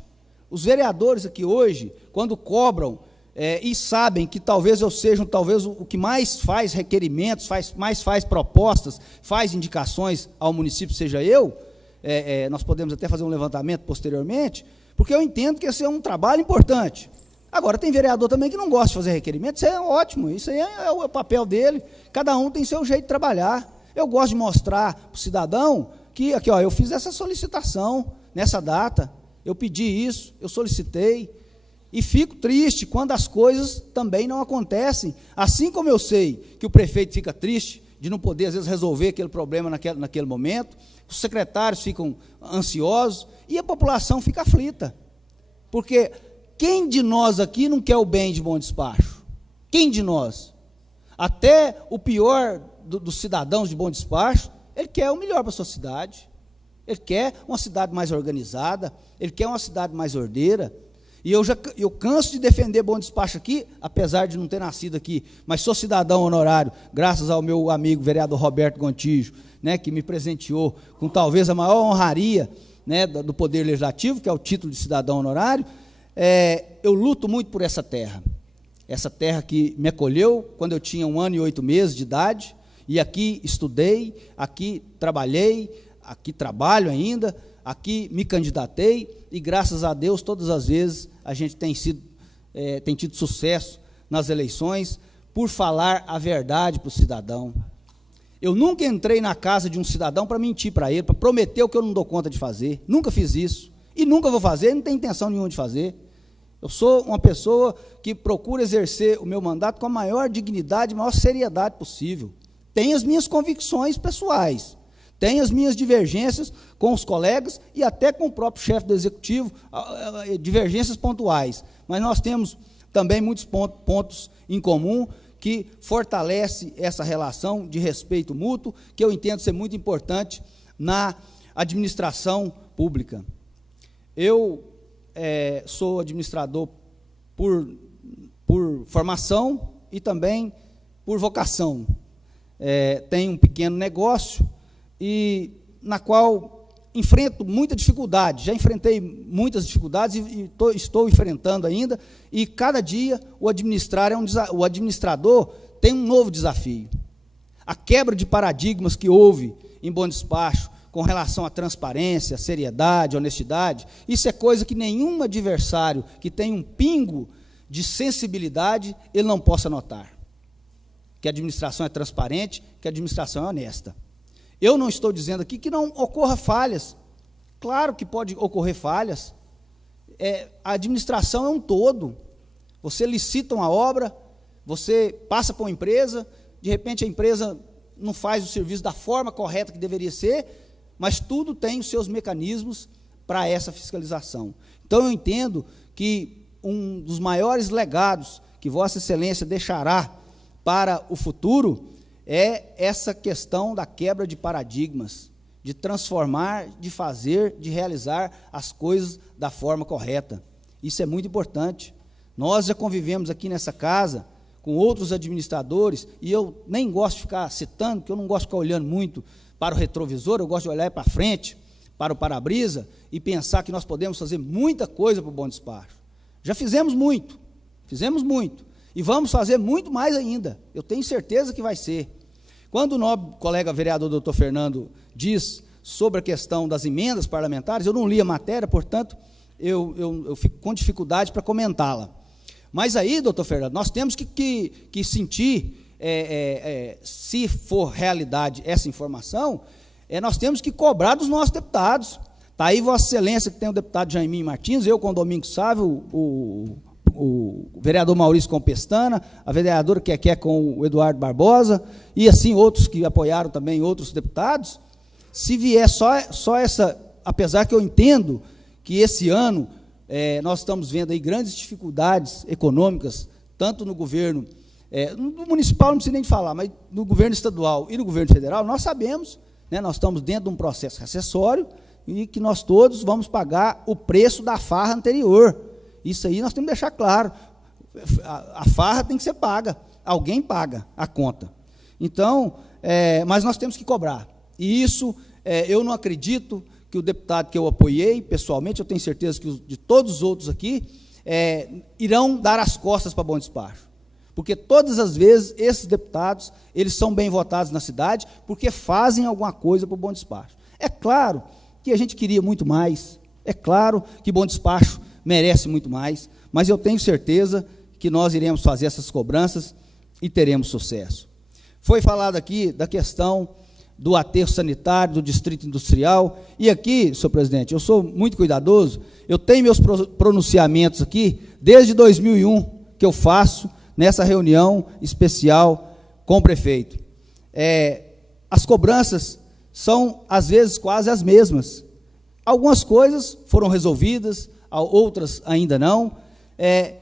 Os vereadores aqui hoje, quando cobram, e sabem que talvez eu seja o que mais faz requerimentos, mais faz propostas, faz indicações ao município, seja eu, nós podemos até fazer um levantamento posteriormente, porque eu entendo que esse é um trabalho importante. Agora, tem vereador também que não gosta de fazer requerimento, isso aí é ótimo, isso aí é o papel dele, cada um tem seu jeito de trabalhar. Eu gosto de mostrar para o cidadão que, aqui, ó, eu fiz essa solicitação nessa data, eu pedi isso, eu solicitei, e fico triste quando as coisas também não acontecem, assim como eu sei que o prefeito fica triste de não poder, às vezes, resolver aquele problema naquele momento, os secretários ficam ansiosos, e a população fica aflita, porque quem de nós aqui não quer o bem de Bom Despacho? Quem de nós? Até o pior dos cidadãos de Bom Despacho, ele quer o melhor para a sua cidade, ele quer uma cidade mais organizada, ele quer uma cidade mais ordeira. E eu canso de defender Bom Despacho aqui, apesar de não ter nascido aqui, mas sou cidadão honorário, graças ao meu amigo vereador Roberto Gontijo, né, que me presenteou com talvez a maior honraria, né, do Poder Legislativo, que é o título de cidadão honorário. Eu luto muito por essa terra que me acolheu quando eu tinha 1 ano e 8 meses de idade, e aqui estudei, aqui trabalhei, aqui trabalho ainda, aqui me candidatei, e graças a Deus, todas as vezes, a gente tem tido sucesso nas eleições, por falar a verdade para o cidadão. Eu nunca entrei na casa de um cidadão para mentir para ele, para prometer o que eu não dou conta de fazer, nunca fiz isso, e nunca vou fazer, não tenho intenção nenhuma de fazer. Eu sou uma pessoa que procura exercer o meu mandato com a maior dignidade, a maior seriedade possível. Tenho as minhas convicções pessoais, tenho as minhas divergências com os colegas e até com o próprio chefe do executivo, divergências pontuais, mas nós temos também muitos pontos em comum que fortalece essa relação de respeito mútuo, que eu entendo ser muito importante na administração pública. Eu sou administrador por formação e também por vocação. Tenho um pequeno negócio e na qual enfrento muita dificuldade. Já enfrentei muitas dificuldades e estou enfrentando ainda. E cada dia o administrador tem um novo desafio. A quebra de paradigmas que houve em Bom Despacho com relação à transparência, seriedade, honestidade, isso é coisa que nenhum adversário que tem um pingo de sensibilidade, ele não possa notar. Que a administração é transparente, que a administração é honesta. Eu não estou dizendo aqui que não ocorra falhas. Claro que pode ocorrer falhas. A administração é um todo. Você licita uma obra, você passa para uma empresa, de repente a empresa não faz o serviço da forma correta que deveria ser, mas tudo tem os seus mecanismos para essa fiscalização. Então, eu entendo que um dos maiores legados que Vossa Excelência deixará para o futuro é essa questão da quebra de paradigmas, de transformar, de fazer, de realizar as coisas da forma correta. Isso é muito importante. Nós já convivemos aqui nessa casa com outros administradores, e eu nem gosto de ficar citando, porque eu não gosto de ficar olhando muito para o retrovisor, eu gosto de olhar para frente, para o para-brisa, e pensar que nós podemos fazer muita coisa para o Bom Despacho. Já fizemos muito, e vamos fazer muito mais ainda, eu tenho certeza que vai ser. Quando o nobre colega vereador doutor Fernando diz sobre a questão das emendas parlamentares, eu não li a matéria, portanto, eu fico com dificuldade para comentá-la. Mas aí, doutor Fernando, nós temos que sentir, se for realidade essa informação, nós temos que cobrar dos nossos deputados. Está aí Vossa Excelência, que tem o deputado Jaiminho Martins, eu com o Domingos Sávio, o vereador Maurício Compestana, a vereadora Keké com o Eduardo Barbosa, e assim outros que apoiaram também outros deputados. Se vier só essa, apesar que eu entendo que esse ano nós estamos vendo aí grandes dificuldades econômicas, tanto no governo, no municipal não precisa nem falar, mas no governo estadual e no governo federal, nós sabemos, né, nós estamos dentro de um processo acessório e que nós todos vamos pagar o preço da farra anterior. Isso aí nós temos que deixar claro. A farra tem que ser paga, alguém paga a conta. Então, mas nós temos que cobrar. E isso, eu não acredito que o deputado que eu apoiei, pessoalmente, eu tenho certeza que de todos os outros aqui, irão dar as costas para Bom Despacho. Porque todas as vezes, esses deputados, eles são bem votados na cidade, porque fazem alguma coisa para o Bom Despacho. É claro que a gente queria muito mais, é claro que Bom Despacho merece muito mais, mas eu tenho certeza que nós iremos fazer essas cobranças e teremos sucesso. Foi falado aqui da questão do aterro sanitário, do distrito industrial, e aqui, senhor presidente, eu sou muito cuidadoso, eu tenho meus pronunciamentos aqui, desde 2001, que eu faço nessa reunião especial com o prefeito. As cobranças são, às vezes, quase as mesmas. Algumas coisas foram resolvidas, outras ainda não.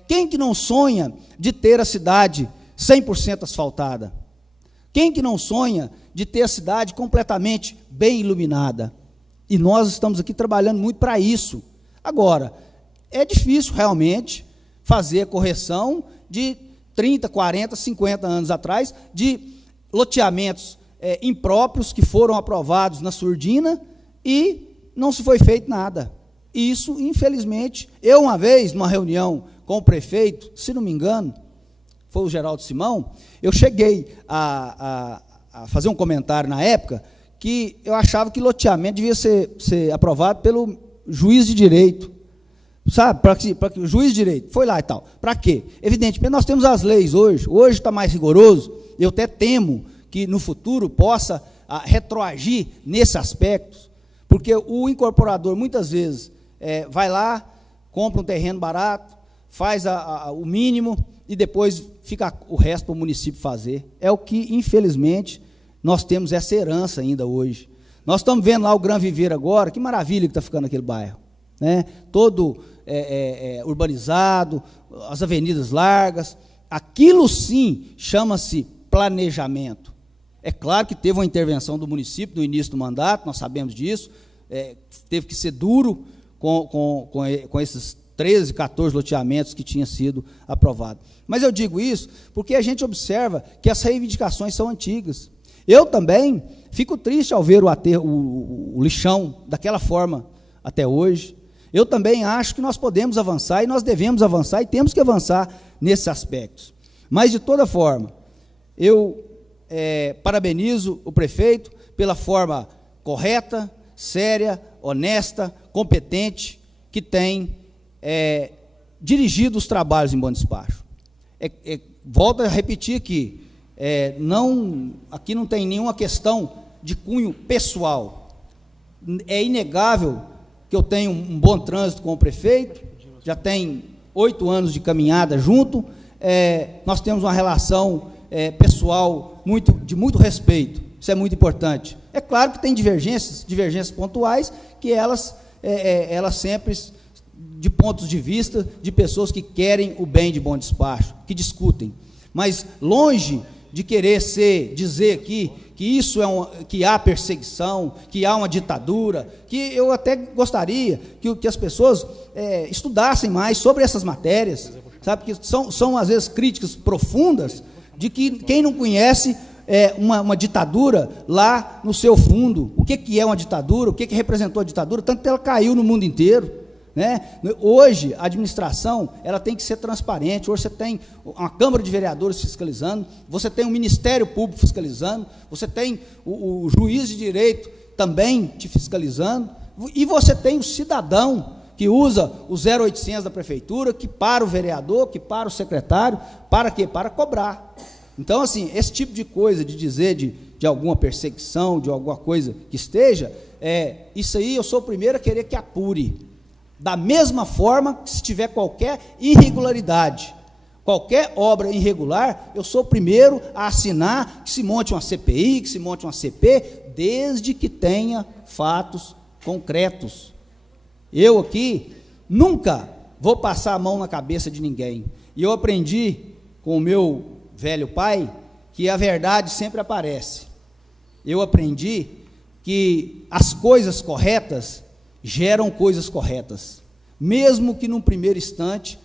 Quem que não sonha de ter a cidade 100% asfaltada? Quem que não sonha de ter a cidade completamente bem iluminada? E nós estamos aqui trabalhando muito para isso. Agora, é difícil realmente fazer a correção de 30, 40, 50 anos atrás, de loteamentos impróprios que foram aprovados na surdina e não se foi feito nada. Isso, infelizmente, eu uma vez, numa reunião com o prefeito, se não me engano, foi o Geraldo Simão, eu cheguei a fazer um comentário na época que eu achava que loteamento devia ser aprovado pelo juiz de direito, sabe, para que o juiz de direito foi lá e tal. Para quê? Evidentemente, nós temos as leis hoje está mais rigoroso, eu até temo que no futuro possa retroagir nesse aspecto, porque o incorporador, muitas vezes, vai lá, compra um terreno barato, faz o mínimo e depois fica o resto para o município fazer. É o que, infelizmente, nós temos essa herança ainda hoje. Nós estamos vendo lá o Gran Viver agora, que maravilha que está ficando aquele bairro, né? Todo urbanizado, as avenidas largas, aquilo sim chama-se planejamento. É claro que teve uma intervenção do município no início do mandato, nós sabemos disso, teve que ser duro com esses 13, 14 loteamentos que tinham sido aprovados. Mas eu digo isso porque a gente observa que as reivindicações são antigas. Eu também fico triste ao ver o lixão daquela forma até hoje. Eu também acho que nós podemos avançar e nós devemos avançar e temos que avançar nesses aspectos. Mas, de toda forma, eu parabenizo o prefeito pela forma correta, séria, honesta, competente, que tem dirigido os trabalhos em bom despacho. Volto a repetir aqui, aqui não tem nenhuma questão de cunho pessoal. É inegável que eu tenho um bom trânsito com o prefeito, já tem 8 anos de caminhada junto, nós temos uma relação pessoal de muito respeito, isso é muito importante. É claro que tem divergências pontuais, que elas sempre de pontos de vista de pessoas que querem o bem de bom despacho, que discutem. Mas longe de querer dizer aqui que isso que há perseguição, que há uma ditadura, que eu até gostaria que as pessoas estudassem mais sobre essas matérias, sabe, que são às vezes críticas profundas de que quem não conhece uma ditadura lá no seu fundo, o que é uma ditadura, o que representou a ditadura, tanto que ela caiu no mundo inteiro. Né? Hoje, a administração ela tem que ser transparente. Hoje você tem uma Câmara de Vereadores fiscalizando, você tem um Ministério Público fiscalizando, você tem o juiz de direito também te fiscalizando, e você tem o cidadão que usa o 0800 da prefeitura, que para o vereador, que para o secretário, para quê? Para cobrar. Então, assim, esse tipo de coisa, de dizer de alguma perseguição, de alguma coisa que esteja, isso aí eu sou o primeiro a querer que apure. Da mesma forma que se tiver qualquer irregularidade, qualquer obra irregular, eu sou o primeiro a assinar que se monte uma CPI, que se monte uma CP, desde que tenha fatos concretos. Eu aqui nunca vou passar a mão na cabeça de ninguém. E eu aprendi com o meu velho pai que a verdade sempre aparece. Eu aprendi que as coisas corretas geram coisas corretas, mesmo que num primeiro instante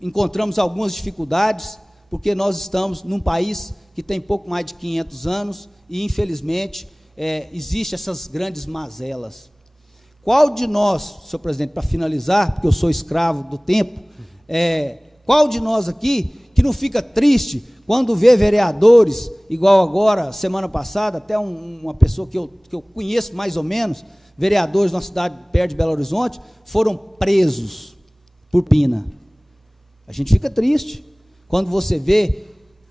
encontramos algumas dificuldades, porque nós estamos num país que tem pouco mais de 500 anos e, infelizmente, existem essas grandes mazelas. Qual de nós, senhor presidente, para finalizar, porque eu sou escravo do tempo, qual de nós aqui que não fica triste quando vê vereadores, igual agora, semana passada, até uma pessoa que eu conheço mais ou menos, vereadores de uma cidade perto de Belo Horizonte, foram presos por pina. A gente fica triste quando você vê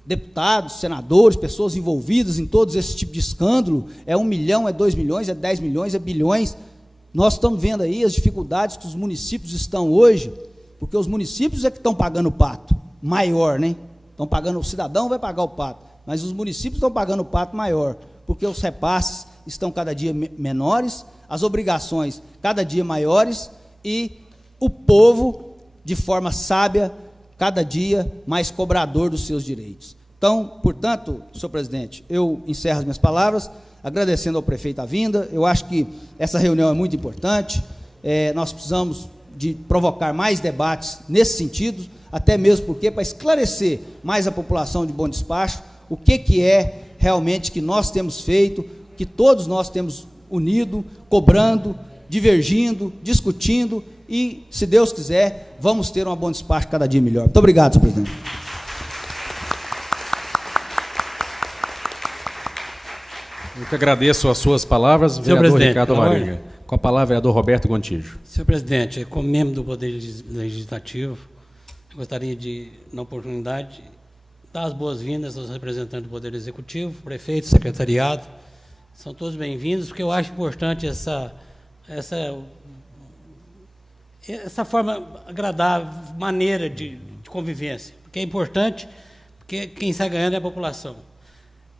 deputados, senadores, pessoas envolvidas em todos esse tipo de escândalo, 1 milhão, 2 milhões, 10 milhões, bilhões. Nós estamos vendo aí as dificuldades que os municípios estão hoje, porque os municípios que estão pagando o pato maior, né? Estão pagando, o cidadão vai pagar o pato, mas os municípios estão pagando o pato maior, porque os repasses estão cada dia menores, as obrigações cada dia maiores e o povo, de forma sábia, cada dia mais cobrador dos seus direitos. Então, portanto, senhor presidente, eu encerro as minhas palavras, agradecendo ao prefeito a vinda. Eu acho que essa reunião é muito importante, nós precisamos de provocar mais debates nesse sentido, até mesmo porque para esclarecer mais a população de Bom Despacho, o que é realmente que nós temos feito, que todos nós temos unido, cobrando, divergindo, discutindo, e, se Deus quiser, vamos ter uma Bom Despacho cada dia melhor. Muito obrigado, senhor presidente. Eu que agradeço as suas palavras, vereador Ricardo Alvarenga. Com a palavra, vereador Roberto Gontijo. Senhor presidente, como membro do Poder Legislativo, eu gostaria de, na oportunidade, dar as boas-vindas aos representantes do Poder Executivo, prefeito, secretariado. São todos bem-vindos, porque eu acho importante essa forma agradável, maneira de convivência, porque é importante, porque quem sai ganhando é a população.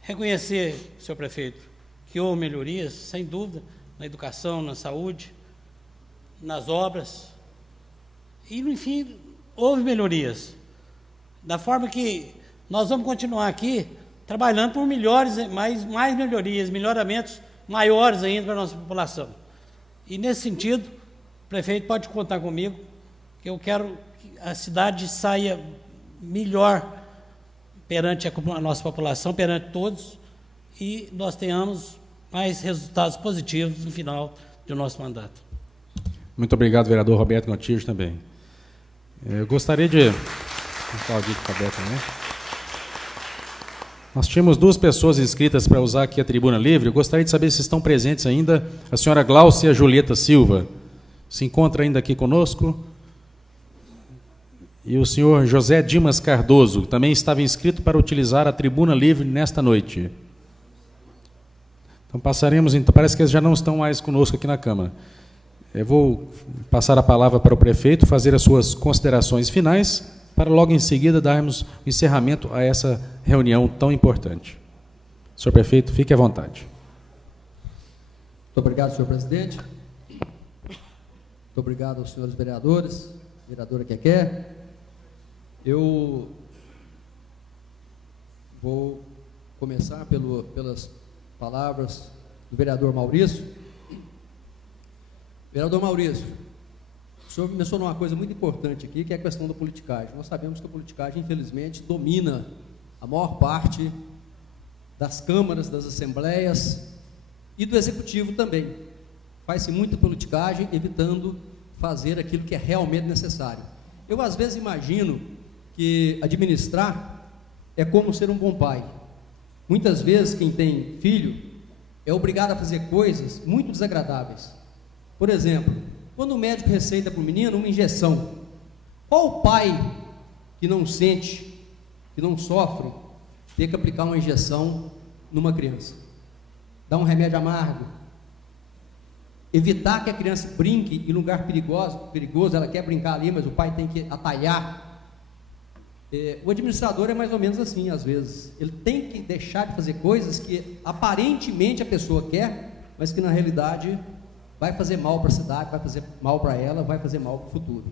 Reconhecer, senhor prefeito, que houve melhorias, sem dúvida, na educação, na saúde, nas obras, e, enfim, houve melhorias. da forma que nós vamos continuar aqui trabalhando por mais melhorias, melhoramentos maiores ainda para a nossa população. E nesse sentido, o prefeito pode contar comigo, que eu quero que a cidade saia melhor perante a nossa população, perante todos, e nós tenhamos mais resultados positivos no final do nosso mandato. Muito obrigado, vereador Roberto Gontijo, também. Eu gostaria de... Nós tínhamos 2 pessoas inscritas para usar aqui a tribuna livre. Eu gostaria de saber se estão presentes ainda a senhora Gláucia Julieta Silva. Se encontra ainda aqui conosco. E o senhor José Dimas Cardoso, também estava inscrito para utilizar a tribuna livre nesta noite. Então passaremos, então, parece que eles já não estão mais conosco aqui na Câmara. Eu vou passar a palavra para o prefeito, fazer as suas considerações finais, para logo em seguida darmos encerramento a essa reunião tão importante. Senhor prefeito, fique à vontade. Muito obrigado, senhor presidente. Muito obrigado aos senhores vereadores, vereadora Keké. Eu vou começar pelas palavras do vereador Maurício. Vereador Maurício, o senhor mencionou uma coisa muito importante aqui, que é a questão da politicagem. Nós sabemos que a politicagem, infelizmente, domina a maior parte das câmaras, das assembleias e do executivo também. Faz-se muita politicagem, evitando fazer aquilo que é realmente necessário. Eu, às vezes, imagino que administrar é como ser um bom pai. Muitas vezes, quem tem filho é obrigado a fazer coisas muito desagradáveis. Por exemplo, quando o médico receita para o menino uma injeção, qual o pai que não sente, que não sofre, ter que aplicar uma injeção numa criança? Dar um remédio amargo, evitar que a criança brinque em lugar perigoso, ela quer brincar ali, mas o pai tem que atalhar. O administrador é mais ou menos assim, às vezes. Ele tem que deixar de fazer coisas que aparentemente a pessoa quer, mas que na realidade vai fazer mal para a cidade, vai fazer mal para ela, vai fazer mal para o futuro.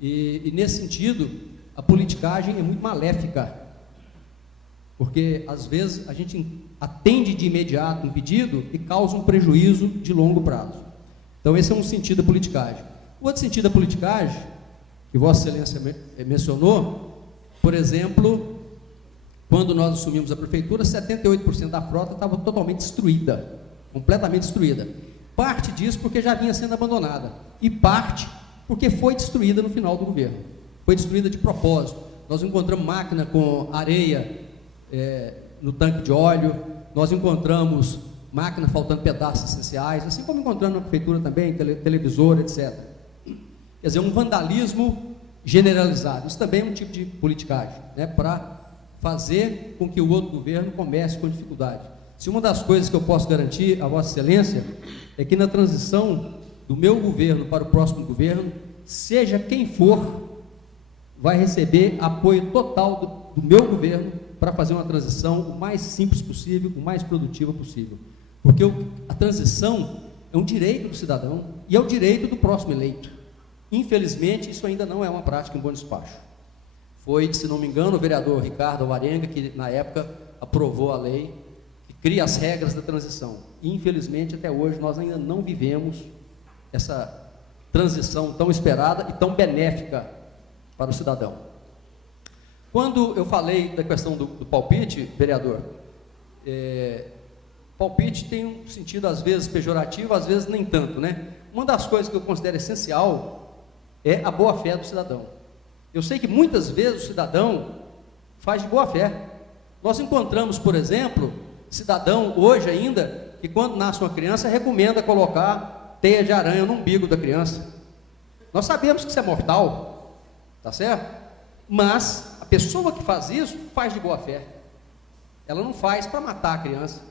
E nesse sentido, a politicagem é muito maléfica, porque às vezes a gente atende de imediato um pedido e causa um prejuízo de longo prazo. Então esse é um sentido da politicagem. O outro sentido da politicagem, que Vossa Excelência mencionou, por exemplo, quando nós assumimos a prefeitura, 78% da frota estava totalmente destruída, completamente destruída. Parte disso porque já vinha sendo abandonada, e parte porque foi destruída no final do governo. Foi destruída de propósito. Nós encontramos máquina com areia no tanque de óleo, nós encontramos máquina faltando pedaços essenciais, assim como encontramos na prefeitura também, televisor, etc. Quer dizer, um vandalismo generalizado. Isso também é um tipo de politicagem, né, para fazer com que o outro governo comece com dificuldade. Se uma das coisas que eu posso garantir a Vossa Excelência é que na transição do meu governo para o próximo governo, seja quem for, vai receber apoio total do meu governo para fazer uma transição o mais simples possível, o mais produtiva possível. Porque a transição é um direito do cidadão e é o direito do próximo eleito. Infelizmente, isso ainda não é uma prática em bom despacho. Foi, se não me engano, o vereador Ricardo Alvarenga, que na época aprovou a lei que cria as regras da transição. E, infelizmente, até hoje, nós ainda não vivemos essa transição tão esperada e tão benéfica para o cidadão. Quando eu falei da questão do palpite, vereador, palpite tem um sentido às vezes pejorativo, às vezes nem tanto, né? Uma das coisas que eu considero essencial é a boa-fé do cidadão. Eu sei que muitas vezes o cidadão faz de boa-fé. Nós encontramos, por exemplo, cidadão hoje ainda, que quando nasce uma criança, recomenda colocar teia de aranha no umbigo da criança. Nós sabemos que isso é mortal, tá certo? Mas a pessoa que faz isso, faz de boa-fé. Ela não faz para matar a criança.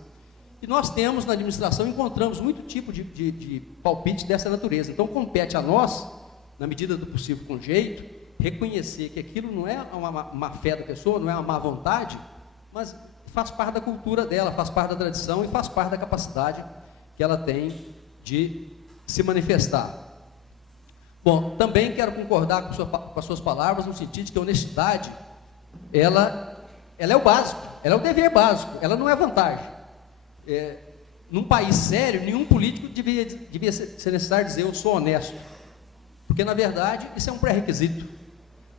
E nós temos na administração, encontramos muito tipo de palpite dessa natureza. Então compete a nós, na medida do possível com jeito, reconhecer que aquilo não é uma má fé da pessoa, não é uma má vontade, mas faz parte da cultura dela, faz parte da tradição e faz parte da capacidade que ela tem de se manifestar. Bom, também quero concordar com as suas palavras no sentido de que a honestidade ela é o básico, ela é o dever básico, ela não é vantagem. Num país sério, nenhum político devia ser necessário dizer eu sou honesto, porque na verdade isso é um pré-requisito.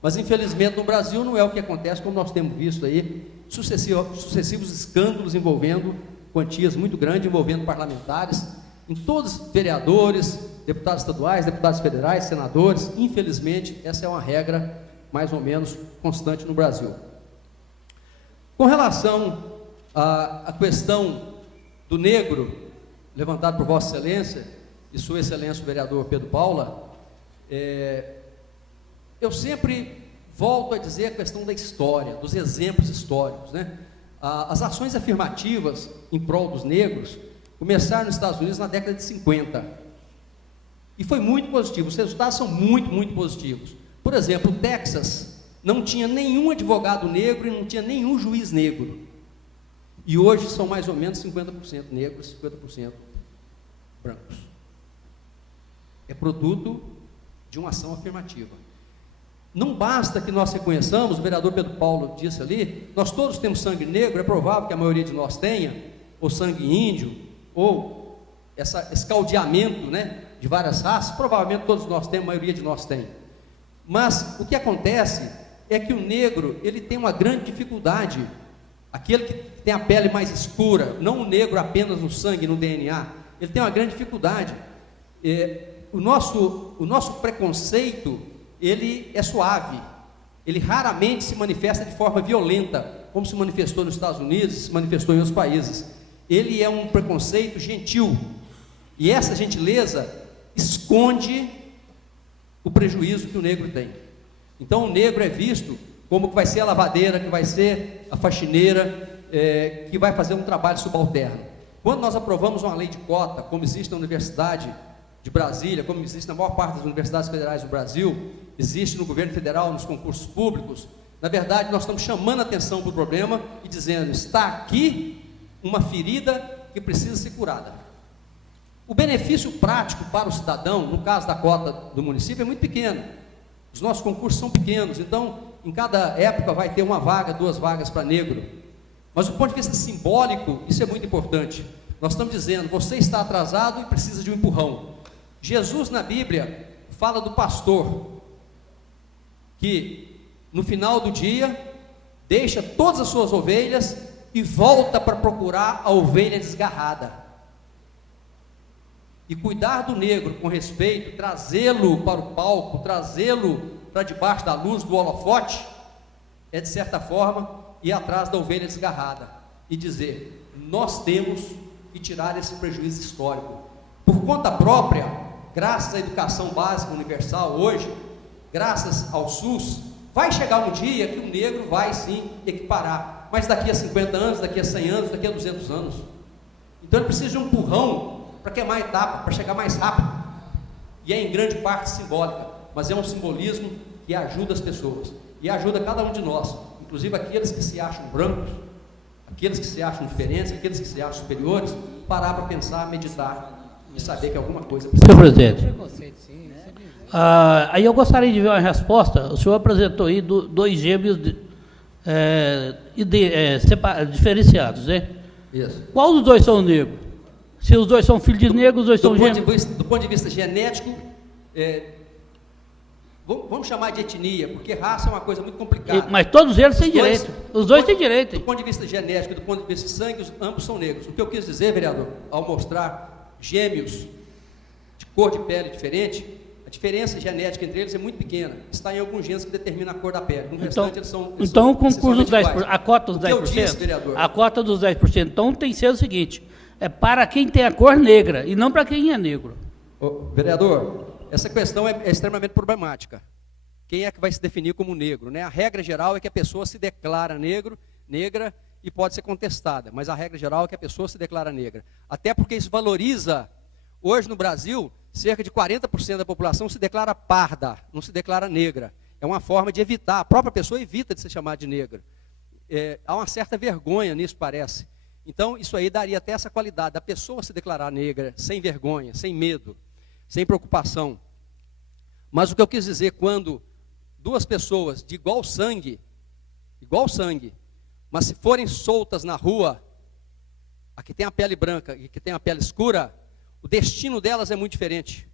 Mas infelizmente no Brasil não é o que acontece, como nós temos visto aí, sucessivos escândalos envolvendo quantias muito grandes, envolvendo parlamentares, em todos vereadores, deputados estaduais, deputados federais, senadores. Infelizmente essa é uma regra mais ou menos constante no Brasil. Com relação à questão do negro, levantado por Vossa Excelência e Sua Excelência o vereador Pedro Paula, eu sempre volto a dizer a questão da história, dos exemplos históricos, né? As ações afirmativas em prol dos negros começaram nos Estados Unidos na década de 50 e foi muito positivo, os resultados são muito, muito positivos. Por exemplo, o Texas não tinha nenhum advogado negro e não tinha nenhum juiz negro, e hoje são mais ou menos 50% negros e 50% brancos. É produto de uma ação afirmativa. Não basta que nós reconheçamos, o vereador Pedro Paulo disse ali, nós todos temos sangue negro, é provável que a maioria de nós tenha, ou sangue índio, ou esse caldeamento, né, de várias raças, provavelmente todos nós temos, a maioria de nós tem. Mas o que acontece é que o negro, ele tem uma grande dificuldade, aquele que tem a pele mais escura, não o negro apenas no sangue, no DNA, ele tem uma grande dificuldade. O nosso preconceito, ele é suave, ele raramente se manifesta de forma violenta, como se manifestou nos Estados Unidos, se manifestou em outros países. Ele é um preconceito gentil, e essa gentileza esconde o prejuízo que o negro tem. Então o negro é visto como que vai ser a lavadeira, que vai ser a faxineira, que vai fazer um trabalho subalterno. Quando nós aprovamos uma lei de cota, como existe na Universidade de Brasília, como existe na maior parte das universidades federais do Brasil, existe no governo federal, nos concursos públicos, na verdade nós estamos chamando a atenção para o problema e dizendo, está aqui uma ferida que precisa ser curada. O benefício prático para o cidadão, no caso da cota do município, é muito pequeno. Os nossos concursos são pequenos, então em cada época vai ter uma vaga, 2 vagas para negro. Mas do ponto de vista simbólico, isso é muito importante. Nós estamos dizendo, você está atrasado e precisa de um empurrão. Jesus na Bíblia fala do pastor que no final do dia deixa todas as suas ovelhas e volta para procurar a ovelha desgarrada. E cuidar do negro com respeito, trazê-lo para o palco, trazê-lo para debaixo da luz do holofote, é de certa forma ir atrás da ovelha desgarrada e dizer, nós temos que tirar esse prejuízo histórico. Por conta própria, graças à educação básica universal hoje, graças ao SUS, vai chegar um dia que o negro vai sim equiparar, mas daqui a 50 anos, daqui a 100 anos, daqui a 200 anos. Então ele precisa de um empurrão para queimar a etapa, para chegar mais rápido, e é em grande parte simbólica, mas é um simbolismo que ajuda as pessoas, e ajuda cada um de nós, inclusive aqueles que se acham brancos, aqueles que se acham diferentes, aqueles que se acham superiores, parar para pensar, meditar, e saber que alguma coisa precisa. Senhor presidente, aí eu gostaria de ver uma resposta. O senhor apresentou aí 2 gêmeos diferenciados, né? Isso. Qual dos 2 são negros? Se os 2 são filhos de negros, os 2 são gêmeos? Do ponto de vista genético, vamos chamar de etnia, porque raça é uma coisa muito complicada. Mas todos eles têm direito. Os 2 têm direito. Do ponto de vista genético e do ponto de vista de sangue, ambos são negros. O que eu quis dizer, vereador, ao mostrar gêmeos de cor de pele diferente, a diferença genética entre eles é muito pequena. Está em alguns genes que determinam a cor da pele. No restante, eles são o concurso dos 10%, a cota dos 10%, eu disse, vereador, a cota dos 10%, então tem que ser o seguinte, é para quem tem a cor negra, e não para quem é negro. Vereador, essa questão é extremamente problemática. Quem é que vai se definir como negro, né? A regra geral é que a pessoa se declara negra, e pode ser contestada, mas a regra geral é que a pessoa se declara negra. Até porque isso valoriza, hoje no Brasil, cerca de 40% da população se declara parda, não se declara negra. É uma forma de evitar, a própria pessoa evita de ser chamada de negra. Há uma certa vergonha nisso, parece. Então, isso aí daria até essa qualidade, da pessoa se declarar negra, sem vergonha, sem medo, sem preocupação. Mas o que eu quis dizer, quando 2 pessoas de igual sangue igual sangue, mas se forem soltas na rua, a que tem a pele branca e a que tem a pele escura, o destino delas é muito diferente.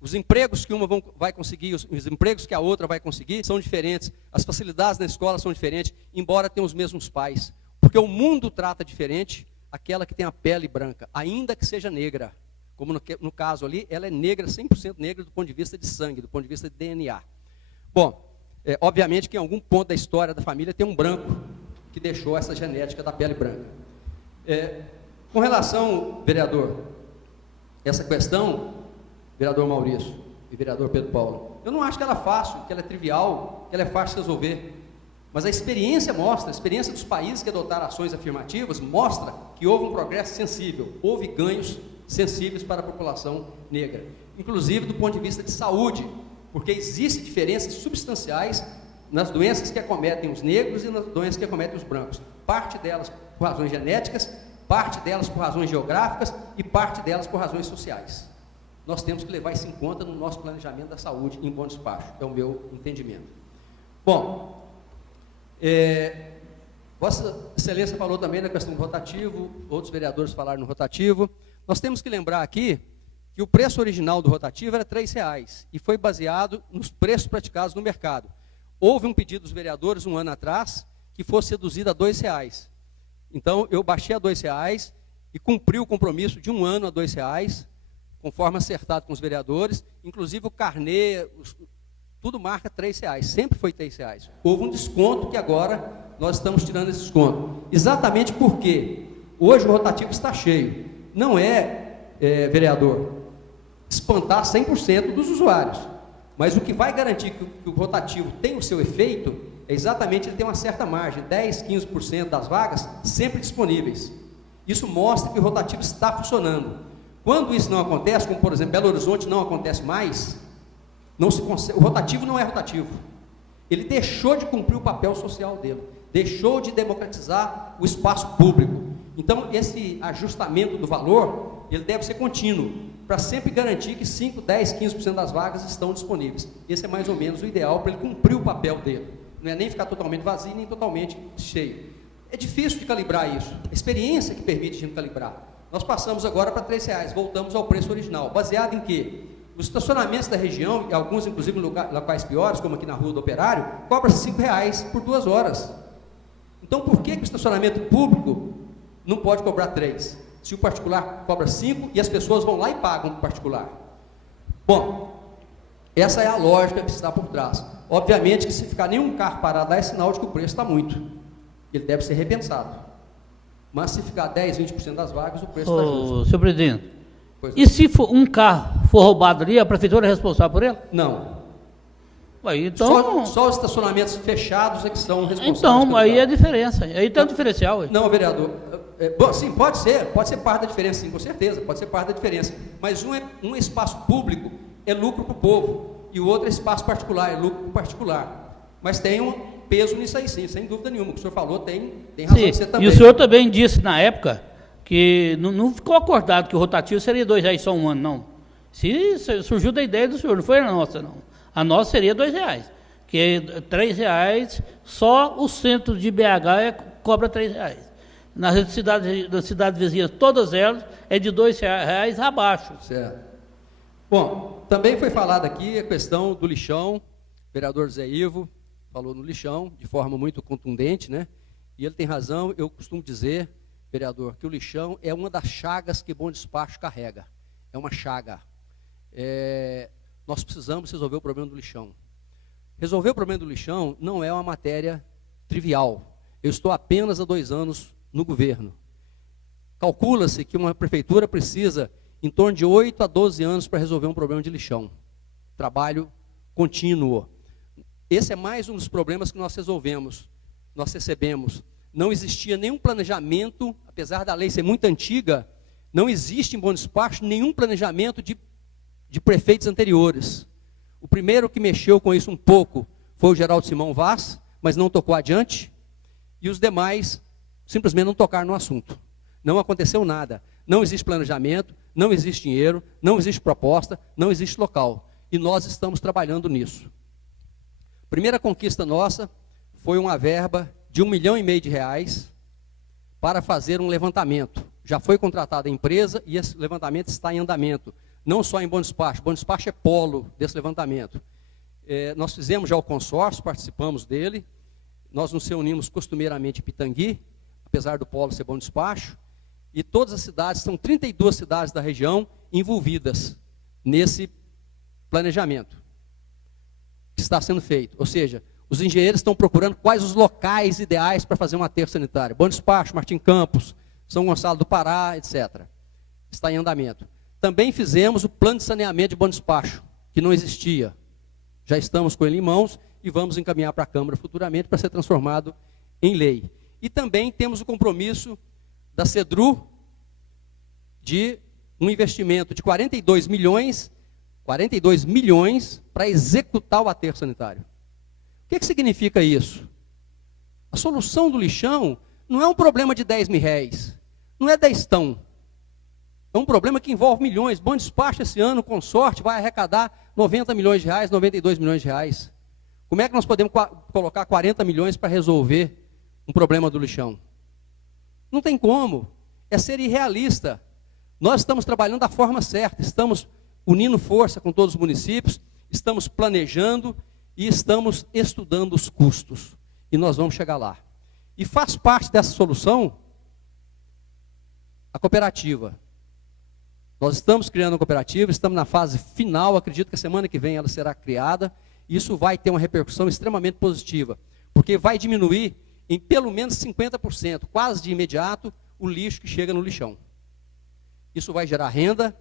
Os empregos que uma vai conseguir, os empregos que a outra vai conseguir são diferentes. As facilidades na escola são diferentes, embora tenham os mesmos pais. Porque o mundo trata diferente aquela que tem a pele branca, ainda que seja negra. Como no caso ali, ela é negra, 100% negra do ponto de vista de sangue, do ponto de vista de DNA. Bom, obviamente que em algum ponto da história da família tem um branco que deixou essa genética da pele branca. Com relação, vereador, essa questão, vereador Maurício e vereador Pedro Paulo, eu não acho que ela é fácil, que ela é trivial, que ela é fácil de resolver. Mas a experiência mostra, a experiência dos países que adotaram ações afirmativas mostra que houve um progresso sensível, houve ganhos sensíveis para a população negra, inclusive do ponto de vista de saúde, porque existem diferenças substanciais nas doenças que acometem os negros e nas doenças que acometem os brancos, parte delas por razões genéticas, parte delas por razões geográficas e parte delas por razões sociais. Nós temos que levar isso em conta no nosso planejamento da saúde em bom despacho, é o meu entendimento. Bom, Vossa Excelência falou também da questão do rotativo, outros vereadores falaram no rotativo. Nós temos que lembrar aqui que o preço original do rotativo era R$3 e foi baseado nos preços praticados no mercado. Houve um pedido dos vereadores um ano atrás que fosse reduzido a R$2. Então, eu baixei a R$2 e cumpri o compromisso de um ano a R$2, conforme acertado com os vereadores, inclusive o carnê, tudo marca R$3, sempre foi R$3. Houve um desconto que agora nós estamos tirando esse desconto. Exatamente porque hoje o rotativo está cheio. Não vereador, espantar 100% dos usuários, mas o que vai garantir que o rotativo tenha o seu efeito é exatamente ele ter uma certa margem, 10, 15% das vagas sempre disponíveis. Isso mostra que o rotativo está funcionando. Quando isso não acontece, como por exemplo Belo Horizonte não acontece mais, o rotativo não é rotativo. Ele deixou de cumprir o papel social dele, deixou de democratizar o espaço público. Então, esse ajustamento do valor, ele deve ser contínuo, para sempre garantir que 5, 10, 15% das vagas estão disponíveis. Esse é mais ou menos o ideal para ele cumprir o papel dele. Não é nem ficar totalmente vazio, nem totalmente cheio. É difícil de calibrar isso. A experiência que permite a gente calibrar. Nós passamos agora para R$3, voltamos ao preço original. Baseado em quê? Os estacionamentos da região, e alguns inclusive em locais piores, como aqui na Rua do Operário, cobra-se R$5 por 2 horas. Então, por que o estacionamento público não pode cobrar 3? Se o particular cobra 5 e as pessoas vão lá e pagam para o particular. Bom, essa é a lógica que está por trás. Obviamente que se ficar nenhum carro parado lá é sinal de que o preço está muito. Ele deve ser repensado. Mas se ficar 10, 20% das vagas, o preço está justo. Senhor presidente, e se um carro for roubado ali, a prefeitura é responsável por ele? Não. Então, só os estacionamentos fechados é que são responsáveis. Então, aí é a diferença. Aí tem um diferencial. Aí. Não, vereador. Bom, sim, pode ser parte da diferença, sim, com certeza, pode ser parte da diferença. Mas um espaço público é lucro para o povo, e o outro é espaço particular, é lucro para o particular. Mas tem um peso nisso aí, sim, sem dúvida nenhuma. O que o senhor falou tem razão de ser também. E o senhor também disse na época que não ficou acordado que o rotativo seria R$2 só um ano, não. Se surgiu da ideia do senhor, não foi a nossa, não. A nossa seria R$2, que R$3, só o centro de BH cobra R$3. Nas cidades vizinhas, todas elas, é de R$2 abaixo. Certo. Bom, também foi falado aqui a questão do lixão, o vereador Zé Ivo falou no lixão, de forma muito contundente, né? E ele tem razão, eu costumo dizer, vereador, que o lixão é uma das chagas que Bom Despacho carrega. É uma chaga. Nós precisamos resolver o problema do lixão. Resolver o problema do lixão não é uma matéria trivial. Eu estou apenas há 2 anos no governo. Calcula-se que uma prefeitura precisa em torno de 8 a 12 anos para resolver um problema de lixão. Trabalho contínuo. Esse é mais um dos problemas que nós recebemos. Não existia nenhum planejamento, apesar da lei ser muito antiga, não existe em Bom Despacho nenhum planejamento de prefeitos anteriores. O primeiro que mexeu com isso um pouco foi o Geraldo Simão Vaz, mas não tocou adiante, e os demais simplesmente não tocaram no assunto. Não aconteceu nada. Não existe planejamento, não existe dinheiro, não existe proposta, não existe local. E nós estamos trabalhando nisso. Primeira conquista nossa foi uma verba de R$1,5 milhão para fazer um levantamento. Já foi contratada a empresa e esse levantamento está em andamento. Não só em Bom Despacho é polo desse levantamento. Nós fizemos já o consórcio, participamos dele, nós nos reunimos costumeiramente em Pitangui, apesar do polo ser Bom Despacho, e todas as cidades, são 32 cidades da região envolvidas nesse planejamento que está sendo feito. Ou seja, os engenheiros estão procurando quais os locais ideais para fazer um aterro sanitário. Bom Despacho, Martim Campos, São Gonçalo do Pará, etc. Está em andamento. Também fizemos o plano de saneamento de Bom Despacho, que não existia. Já estamos com ele em mãos e vamos encaminhar para a Câmara futuramente para ser transformado em lei. E também temos o compromisso da CEDRU de um investimento de 42 milhões para executar o aterro sanitário. O que significa isso? A solução do lixão não é um problema de 10 mil réis, não é 10tão. É um problema que envolve milhões. Bom Despacho esse ano, com sorte, vai arrecadar 90 milhões de reais, 92 milhões de reais. Como é que nós podemos colocar 40 milhões para resolver um problema do lixão? Não tem como. É ser irrealista. Nós estamos trabalhando da forma certa, estamos unindo força com todos os municípios, estamos planejando e estamos estudando os custos. E nós vamos chegar lá. E faz parte dessa solução a cooperativa. Nós estamos criando uma cooperativa, estamos na fase final, acredito que a semana que vem ela será criada. Isso vai ter uma repercussão extremamente positiva, porque vai diminuir em pelo menos 50%, quase de imediato, o lixo que chega no lixão. Isso vai gerar renda,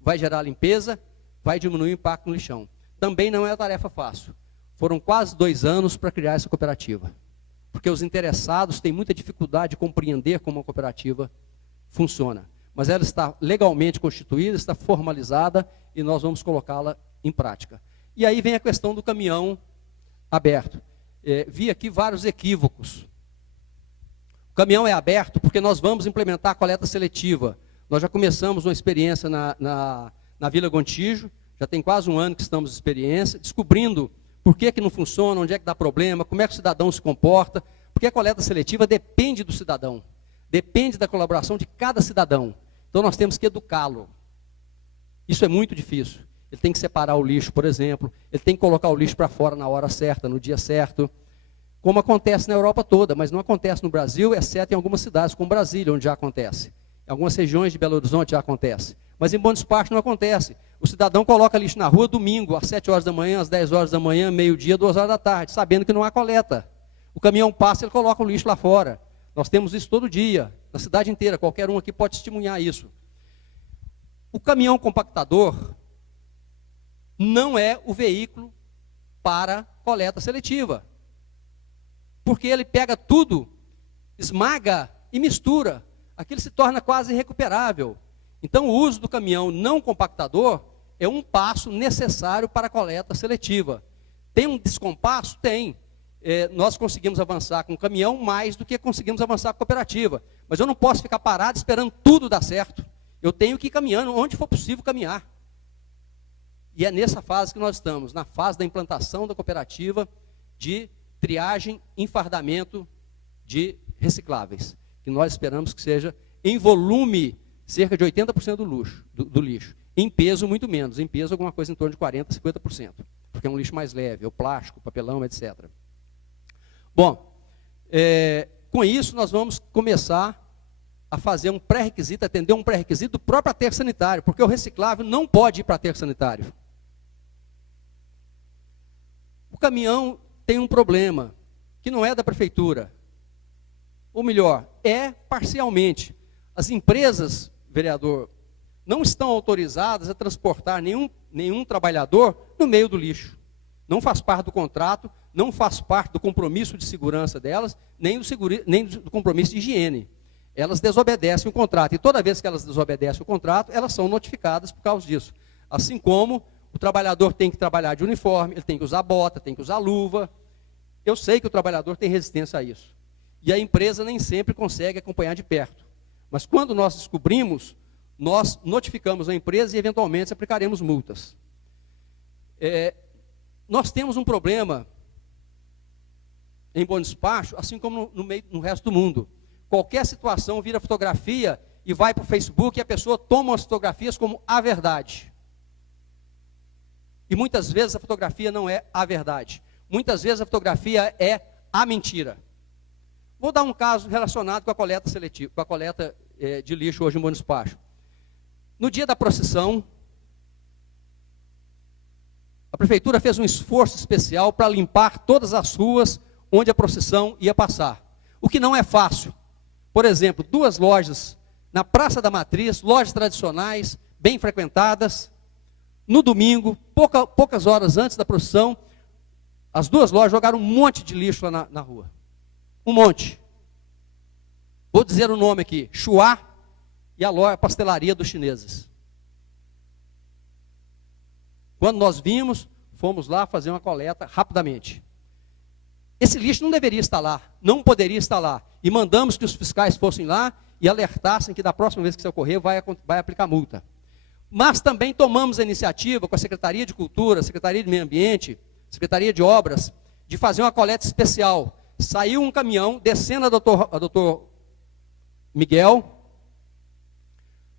vai gerar limpeza, vai diminuir o impacto no lixão. Também não é uma tarefa fácil. Foram quase 2 anos para criar essa cooperativa, porque os interessados têm muita dificuldade de compreender como a cooperativa funciona. Mas ela está legalmente constituída, está formalizada e nós vamos colocá-la em prática. E aí vem a questão do caminhão aberto. Vi aqui vários equívocos. O caminhão é aberto porque nós vamos implementar a coleta seletiva. Nós já começamos uma experiência na Vila Gontijo, já tem quase 1 ano que estamos em experiência, descobrindo por que não funciona, onde é que dá problema, como é que o cidadão se comporta, porque a coleta seletiva depende do cidadão, depende da colaboração de cada cidadão. Então nós temos que educá-lo. Isso é muito difícil. Ele tem que separar o lixo, por exemplo, ele tem que colocar o lixo para fora na hora certa, no dia certo, como acontece na Europa toda, mas não acontece no Brasil, exceto em algumas cidades, como Brasília, onde já acontece. Em algumas regiões de Belo Horizonte já acontece. Mas em Bom Despacho não acontece. O cidadão coloca lixo na rua domingo, às 7 horas da manhã, às 10 horas da manhã, meio-dia, 2 horas da tarde, sabendo que não há coleta. O caminhão passa, ele coloca o lixo lá fora. Nós temos isso todo dia, na cidade inteira, qualquer um aqui pode testemunhar isso. O caminhão compactador não é o veículo para coleta seletiva. Porque ele pega tudo, esmaga e mistura. Aquilo se torna quase irrecuperável. Então o uso do caminhão não compactador é um passo necessário para a coleta seletiva. Tem um descompasso? Tem. Nós conseguimos avançar com o caminhão mais do que conseguimos avançar com a cooperativa. Mas eu não posso ficar parado esperando tudo dar certo. Eu tenho que ir caminhando onde for possível caminhar. E é nessa fase que nós estamos, na fase da implantação da cooperativa de triagem e enfardamento de recicláveis, que nós esperamos que seja, em volume, cerca de 80% do lixo. Em peso, muito menos. Em peso, alguma coisa em torno de 40%, 50%. Porque é um lixo mais leve, é o plástico, o papelão, etc. Bom, com isso nós vamos começar a fazer um pré-requisito, atender um pré-requisito do próprio aterro sanitário, porque o reciclável não pode ir para aterro sanitário. O caminhão tem um problema, que não é da prefeitura. Ou melhor, é parcialmente. As empresas, vereador, não estão autorizadas a transportar nenhum trabalhador no meio do lixo. Não faz parte do contrato, não faz parte do compromisso de segurança delas, nem do compromisso de higiene. Elas desobedecem o contrato. E toda vez que elas desobedecem o contrato, elas são notificadas por causa disso. Assim como o trabalhador tem que trabalhar de uniforme, ele tem que usar bota, tem que usar luva. Eu sei que o trabalhador tem resistência a isso. E a empresa nem sempre consegue acompanhar de perto. Mas quando nós descobrimos, nós notificamos a empresa e eventualmente aplicaremos multas. Nós temos um problema em Bom Despacho, assim como no resto do mundo. Qualquer situação vira fotografia e vai para o Facebook e a pessoa toma as fotografias como a verdade. E muitas vezes a fotografia não é a verdade. Muitas vezes a fotografia é a mentira. Vou dar um caso relacionado com a coleta seletiva, com a coleta de lixo hoje em Bom Despacho. No dia da procissão, a prefeitura fez um esforço especial para limpar todas as ruas onde a procissão ia passar. O que não é fácil. Por exemplo, 2 lojas na Praça da Matriz, lojas tradicionais, bem frequentadas. No domingo, poucas horas antes da procissão, as 2 lojas jogaram um monte de lixo lá na rua. Um monte. Vou dizer o nome aqui, Chua e a pastelaria dos chineses. Quando nós vimos, fomos lá fazer uma coleta rapidamente. Esse lixo não deveria estar lá, não poderia estar lá. E mandamos que os fiscais fossem lá e alertassem que da próxima vez que isso ocorrer, vai aplicar multa. Mas também tomamos a iniciativa com a Secretaria de Cultura, Secretaria de Meio Ambiente, Secretaria de Obras, de fazer uma coleta especial. Saiu um caminhão, descendo a doutor Miguel,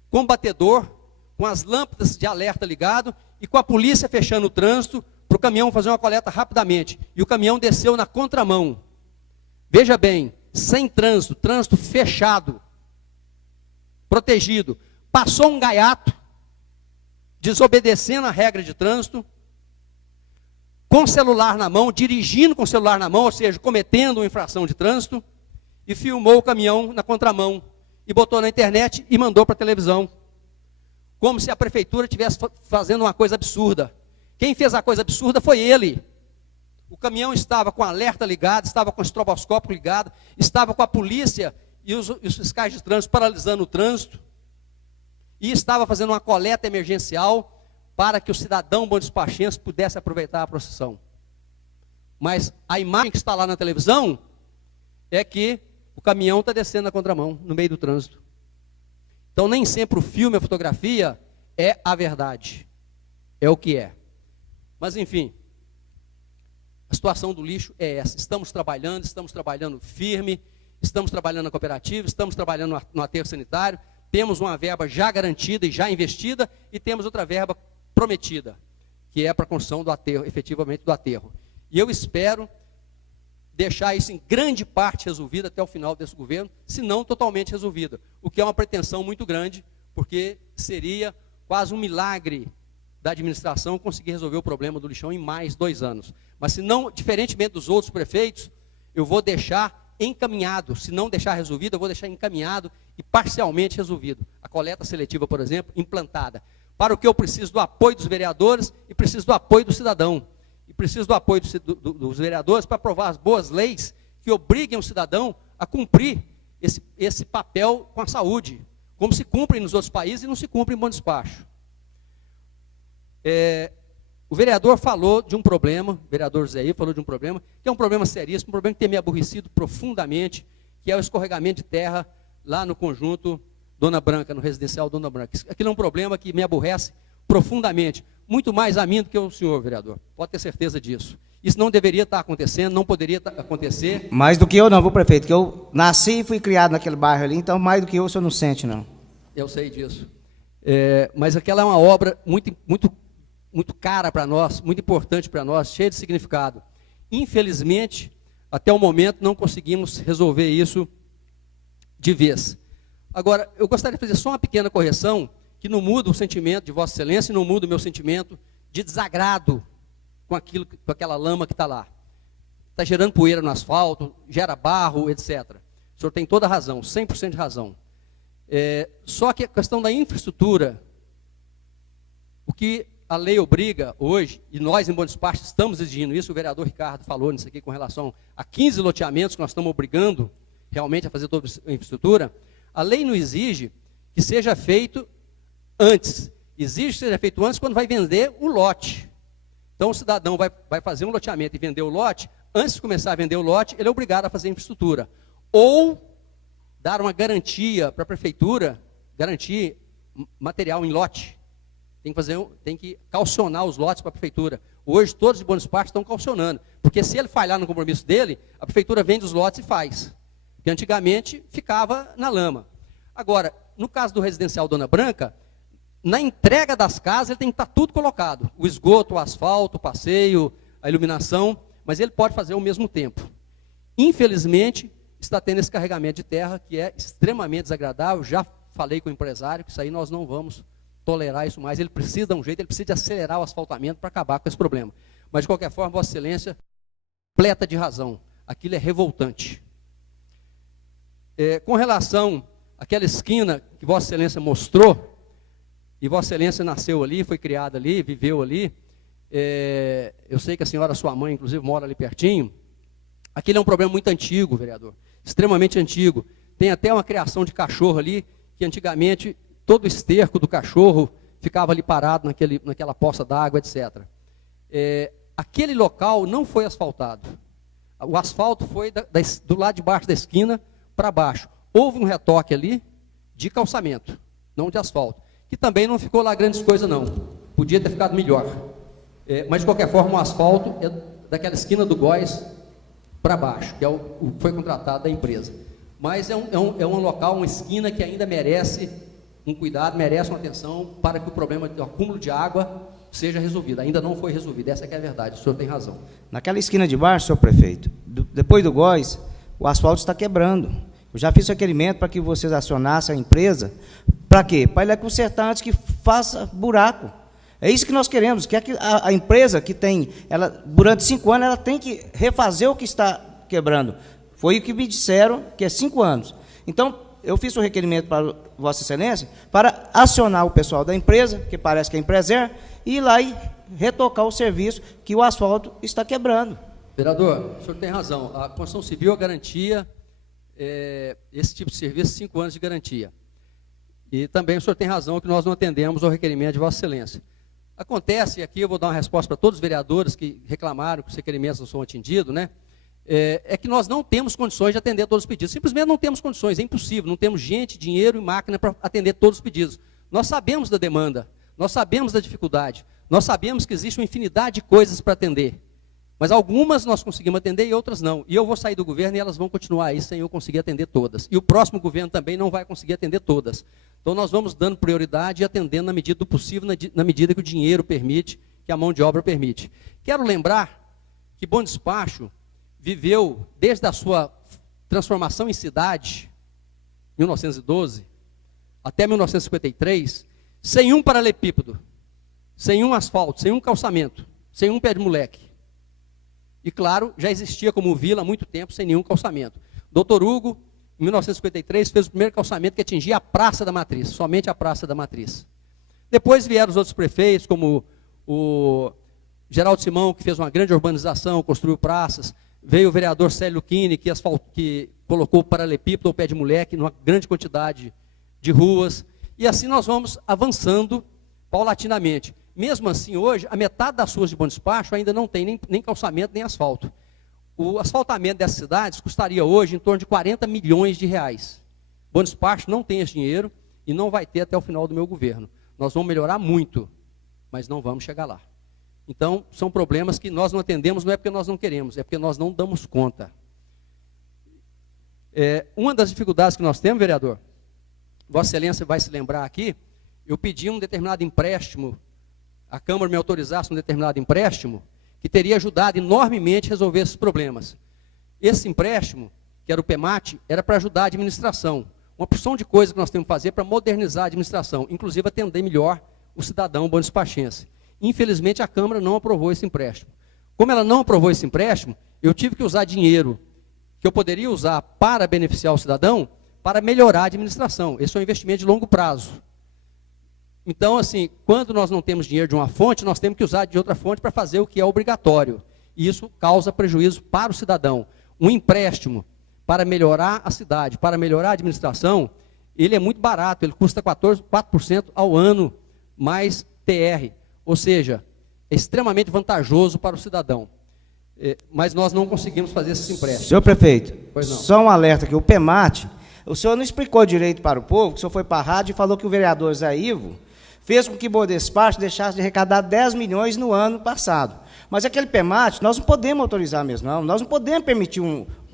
com batedor, com as lâmpadas de alerta ligado e com a polícia fechando o trânsito para o caminhão fazer uma coleta rapidamente. E o caminhão desceu na contramão. Veja bem, sem trânsito, trânsito fechado, protegido. Passou um gaiato, desobedecendo a regra de trânsito, com celular na mão, dirigindo com celular na mão, ou seja, cometendo uma infração de trânsito, e filmou o caminhão na contramão, e botou na internet e mandou para a televisão. Como se a prefeitura estivesse fazendo uma coisa absurda. Quem fez a coisa absurda foi ele. O caminhão estava com alerta ligado, estava com o estroboscópio ligado, estava com a polícia e os fiscais de trânsito paralisando o trânsito, e estava fazendo uma coleta emergencial para que o cidadão bom despachense pudesse aproveitar a procissão. Mas a imagem que está lá na televisão é que o caminhão está descendo na contramão, no meio do trânsito. Então nem sempre o filme, a fotografia é a verdade. É o que é. Mas enfim, a situação do lixo é essa. Estamos trabalhando firme, estamos trabalhando na cooperativa, estamos trabalhando no aterro sanitário, temos uma verba já garantida e já investida, e temos outra verba prometida, que é para a construção do aterro, efetivamente do aterro. E eu espero deixar isso em grande parte resolvido até o final desse governo, se não totalmente resolvido, o que é uma pretensão muito grande, porque seria quase um milagre da administração conseguir resolver o problema do lixão em mais 2 anos. Mas se não, diferentemente dos outros prefeitos, eu vou deixar encaminhado, se não deixar resolvido, eu vou deixar encaminhado e parcialmente resolvido. A coleta seletiva, por exemplo, implantada. Para o que eu preciso do apoio dos vereadores e preciso do apoio do cidadão. E preciso do apoio dos vereadores para aprovar as boas leis que obriguem o cidadão a cumprir esse papel com a saúde, como se cumpre nos outros países e não se cumpre em Bom Despacho. O vereador falou de um problema, o vereador Zé Ivo falou de um problema, que é um problema seríssimo, um problema que tem me aborrecido profundamente, que é o escorregamento de terra lá no conjunto Dona Branca, no residencial Dona Branca. Aquilo é um problema que me aborrece profundamente, muito mais a mim do que o senhor, vereador, pode ter certeza disso. Isso não deveria estar acontecendo, não poderia acontecer. Mais do que eu não, viu, prefeito, que eu nasci e fui criado naquele bairro ali, então mais do que eu, o senhor não sente, não. Eu sei disso. Mas aquela é uma obra muito cara para nós, muito importante para nós, cheia de significado. Infelizmente, até o momento, não conseguimos resolver isso de vez. Agora, eu gostaria de fazer só uma pequena correção, que não muda o sentimento de Vossa Excelência e não muda o meu sentimento de desagrado com aquela lama que está lá. Está gerando poeira no asfalto, gera barro, etc. O senhor tem toda a razão, 100% de razão. Só que a questão da infraestrutura, o que a lei obriga hoje, e nós em Bom Despacho estamos exigindo isso, o vereador Ricardo falou nisso aqui com relação a 15 loteamentos que nós estamos obrigando realmente a fazer toda a infraestrutura, a lei não exige que seja feito antes, exige que seja feito antes quando vai vender o lote. Então o cidadão vai fazer um loteamento e vender o lote, antes de começar a vender o lote, ele é obrigado a fazer infraestrutura. Ou dar uma garantia para a prefeitura, garantir material em lote. Tem que calcionar os lotes para a prefeitura. Hoje, todos de Bônus Parques estão calcionando, porque se ele falhar no compromisso dele, a prefeitura vende os lotes e faz. Porque antigamente ficava na lama. Agora, no caso do residencial Dona Branca, na entrega das casas, ele tem que estar tudo colocado. O esgoto, o asfalto, o passeio, a iluminação, mas ele pode fazer ao mesmo tempo. Infelizmente, está tendo esse carregamento de terra, que é extremamente desagradável. Já falei com o empresário que isso aí nós não vamos tolerar isso mais. Ele precisa dar um jeito, ele precisa de acelerar o asfaltamento para acabar com esse problema. Mas, de qualquer forma, Vossa Excelência, completa de razão. Aquilo é revoltante. Com relação àquela esquina que Vossa Excelência mostrou, e Vossa Excelência nasceu ali, foi criada ali, viveu ali, eu sei que a senhora, sua mãe, inclusive, mora ali pertinho. Aquilo é um problema muito antigo, vereador, extremamente antigo. Tem até uma criação de cachorro ali, que antigamente todo o esterco do cachorro ficava ali parado naquela poça d'água, etc. Aquele local não foi asfaltado. O asfalto foi do lado de baixo da esquina para baixo. Houve um retoque ali de calçamento, não de asfalto, que também não ficou lá grandes coisas não. Podia ter ficado melhor. Mas, de qualquer forma, o asfalto é daquela esquina do Góis para baixo, que foi contratado da empresa. Mas é um local, uma esquina que ainda merece um cuidado, merece uma atenção para que o problema do acúmulo de água seja resolvido. Ainda não foi resolvido, essa é que é a verdade, o senhor tem razão. Naquela esquina de baixo, senhor prefeito, depois do Góis, o asfalto está quebrando. Eu já fiz o requerimento para que vocês acionassem a empresa. Para quê? Para ele consertar antes que faça buraco. É isso que nós queremos, que a empresa que tem, durante 5 anos, ela tem que refazer o que está quebrando. Foi o que me disseram, que é 5 anos. Então, eu fiz o requerimento para Vossa Excelência para acionar o pessoal da empresa, que parece que é Empreser, e ir lá e retocar o serviço que o asfalto está quebrando. Vereador, o senhor tem razão. A construção civil, a garantia, esse tipo de serviço, 5 anos de garantia. E também o senhor tem razão que nós não atendemos ao requerimento de Vossa Excelência. Acontece, e aqui eu vou dar uma resposta para todos os vereadores que reclamaram que os requerimentos não são atendidos, né? É que nós não temos condições de atender todos os pedidos. Simplesmente não temos condições, é impossível. Não temos gente, dinheiro e máquina para atender todos os pedidos. Nós sabemos da demanda, nós sabemos da dificuldade, nós sabemos que existe uma infinidade de coisas para atender. Mas algumas nós conseguimos atender e outras não. E eu vou sair do governo e elas vão continuar aí sem eu conseguir atender todas. E o próximo governo também não vai conseguir atender todas. Então nós vamos dando prioridade e atendendo na medida do possível, na medida que o dinheiro permite, que a mão de obra permite. Quero lembrar que Bom Despacho viveu, desde a sua transformação em cidade, 1912, até 1953, sem um paralelepípedo, sem um asfalto, sem um calçamento, sem um pé de moleque. E, claro, já existia como vila há muito tempo, sem nenhum calçamento. Dr. Hugo, em 1953, fez o primeiro calçamento que atingia a Praça da Matriz, somente a Praça da Matriz. Depois vieram os outros prefeitos, como o Geraldo Simão, que fez uma grande urbanização, construiu praças. Veio o vereador Célio Quini, que colocou o paralelepípedo, o pé de moleque, numa grande quantidade de ruas. E assim nós vamos avançando paulatinamente. Mesmo assim, hoje, a metade das ruas de Bom Despacho ainda não tem nem calçamento, nem asfalto. O asfaltamento dessas cidades custaria hoje em torno de 40 milhões de reais. Bom Despacho não tem esse dinheiro e não vai ter até o final do meu governo. Nós vamos melhorar muito, mas não vamos chegar lá. Então, são problemas que nós não atendemos, não é porque nós não queremos, é porque nós não damos conta. Uma das dificuldades que nós temos, vereador, Vossa Excelência vai se lembrar aqui, eu pedi um determinado empréstimo, a Câmara me autorizasse um determinado empréstimo, que teria ajudado enormemente a resolver esses problemas. Esse empréstimo, que era o PEMAT, era para ajudar a administração. Uma porção de coisas que nós temos que fazer para modernizar a administração, inclusive atender melhor o cidadão bom-despachense. Infelizmente, a Câmara não aprovou esse empréstimo. Como ela não aprovou esse empréstimo, eu tive que usar dinheiro que eu poderia usar para beneficiar o cidadão, para melhorar a administração. Esse é um investimento de longo prazo. Então, assim, quando nós não temos dinheiro de uma fonte, nós temos que usar de outra fonte para fazer o que é obrigatório. E isso causa prejuízo para o cidadão. Um empréstimo para melhorar a cidade, para melhorar a administração, ele é muito barato, ele custa 4% ao ano, mais TR. Ou seja, é extremamente vantajoso para o cidadão. Mas nós não conseguimos fazer esses empréstimos. Senhor prefeito, pois não. Só um alerta aqui, o PEMAT, o senhor não explicou direito para o povo, que o senhor foi para a rádio e falou que o vereador Zé Ivo fez com que o Boa Despacho deixasse de arrecadar 10 milhões no ano passado. Mas aquele PEMAT, nós não podemos autorizar mesmo, não. Nós não podemos permitir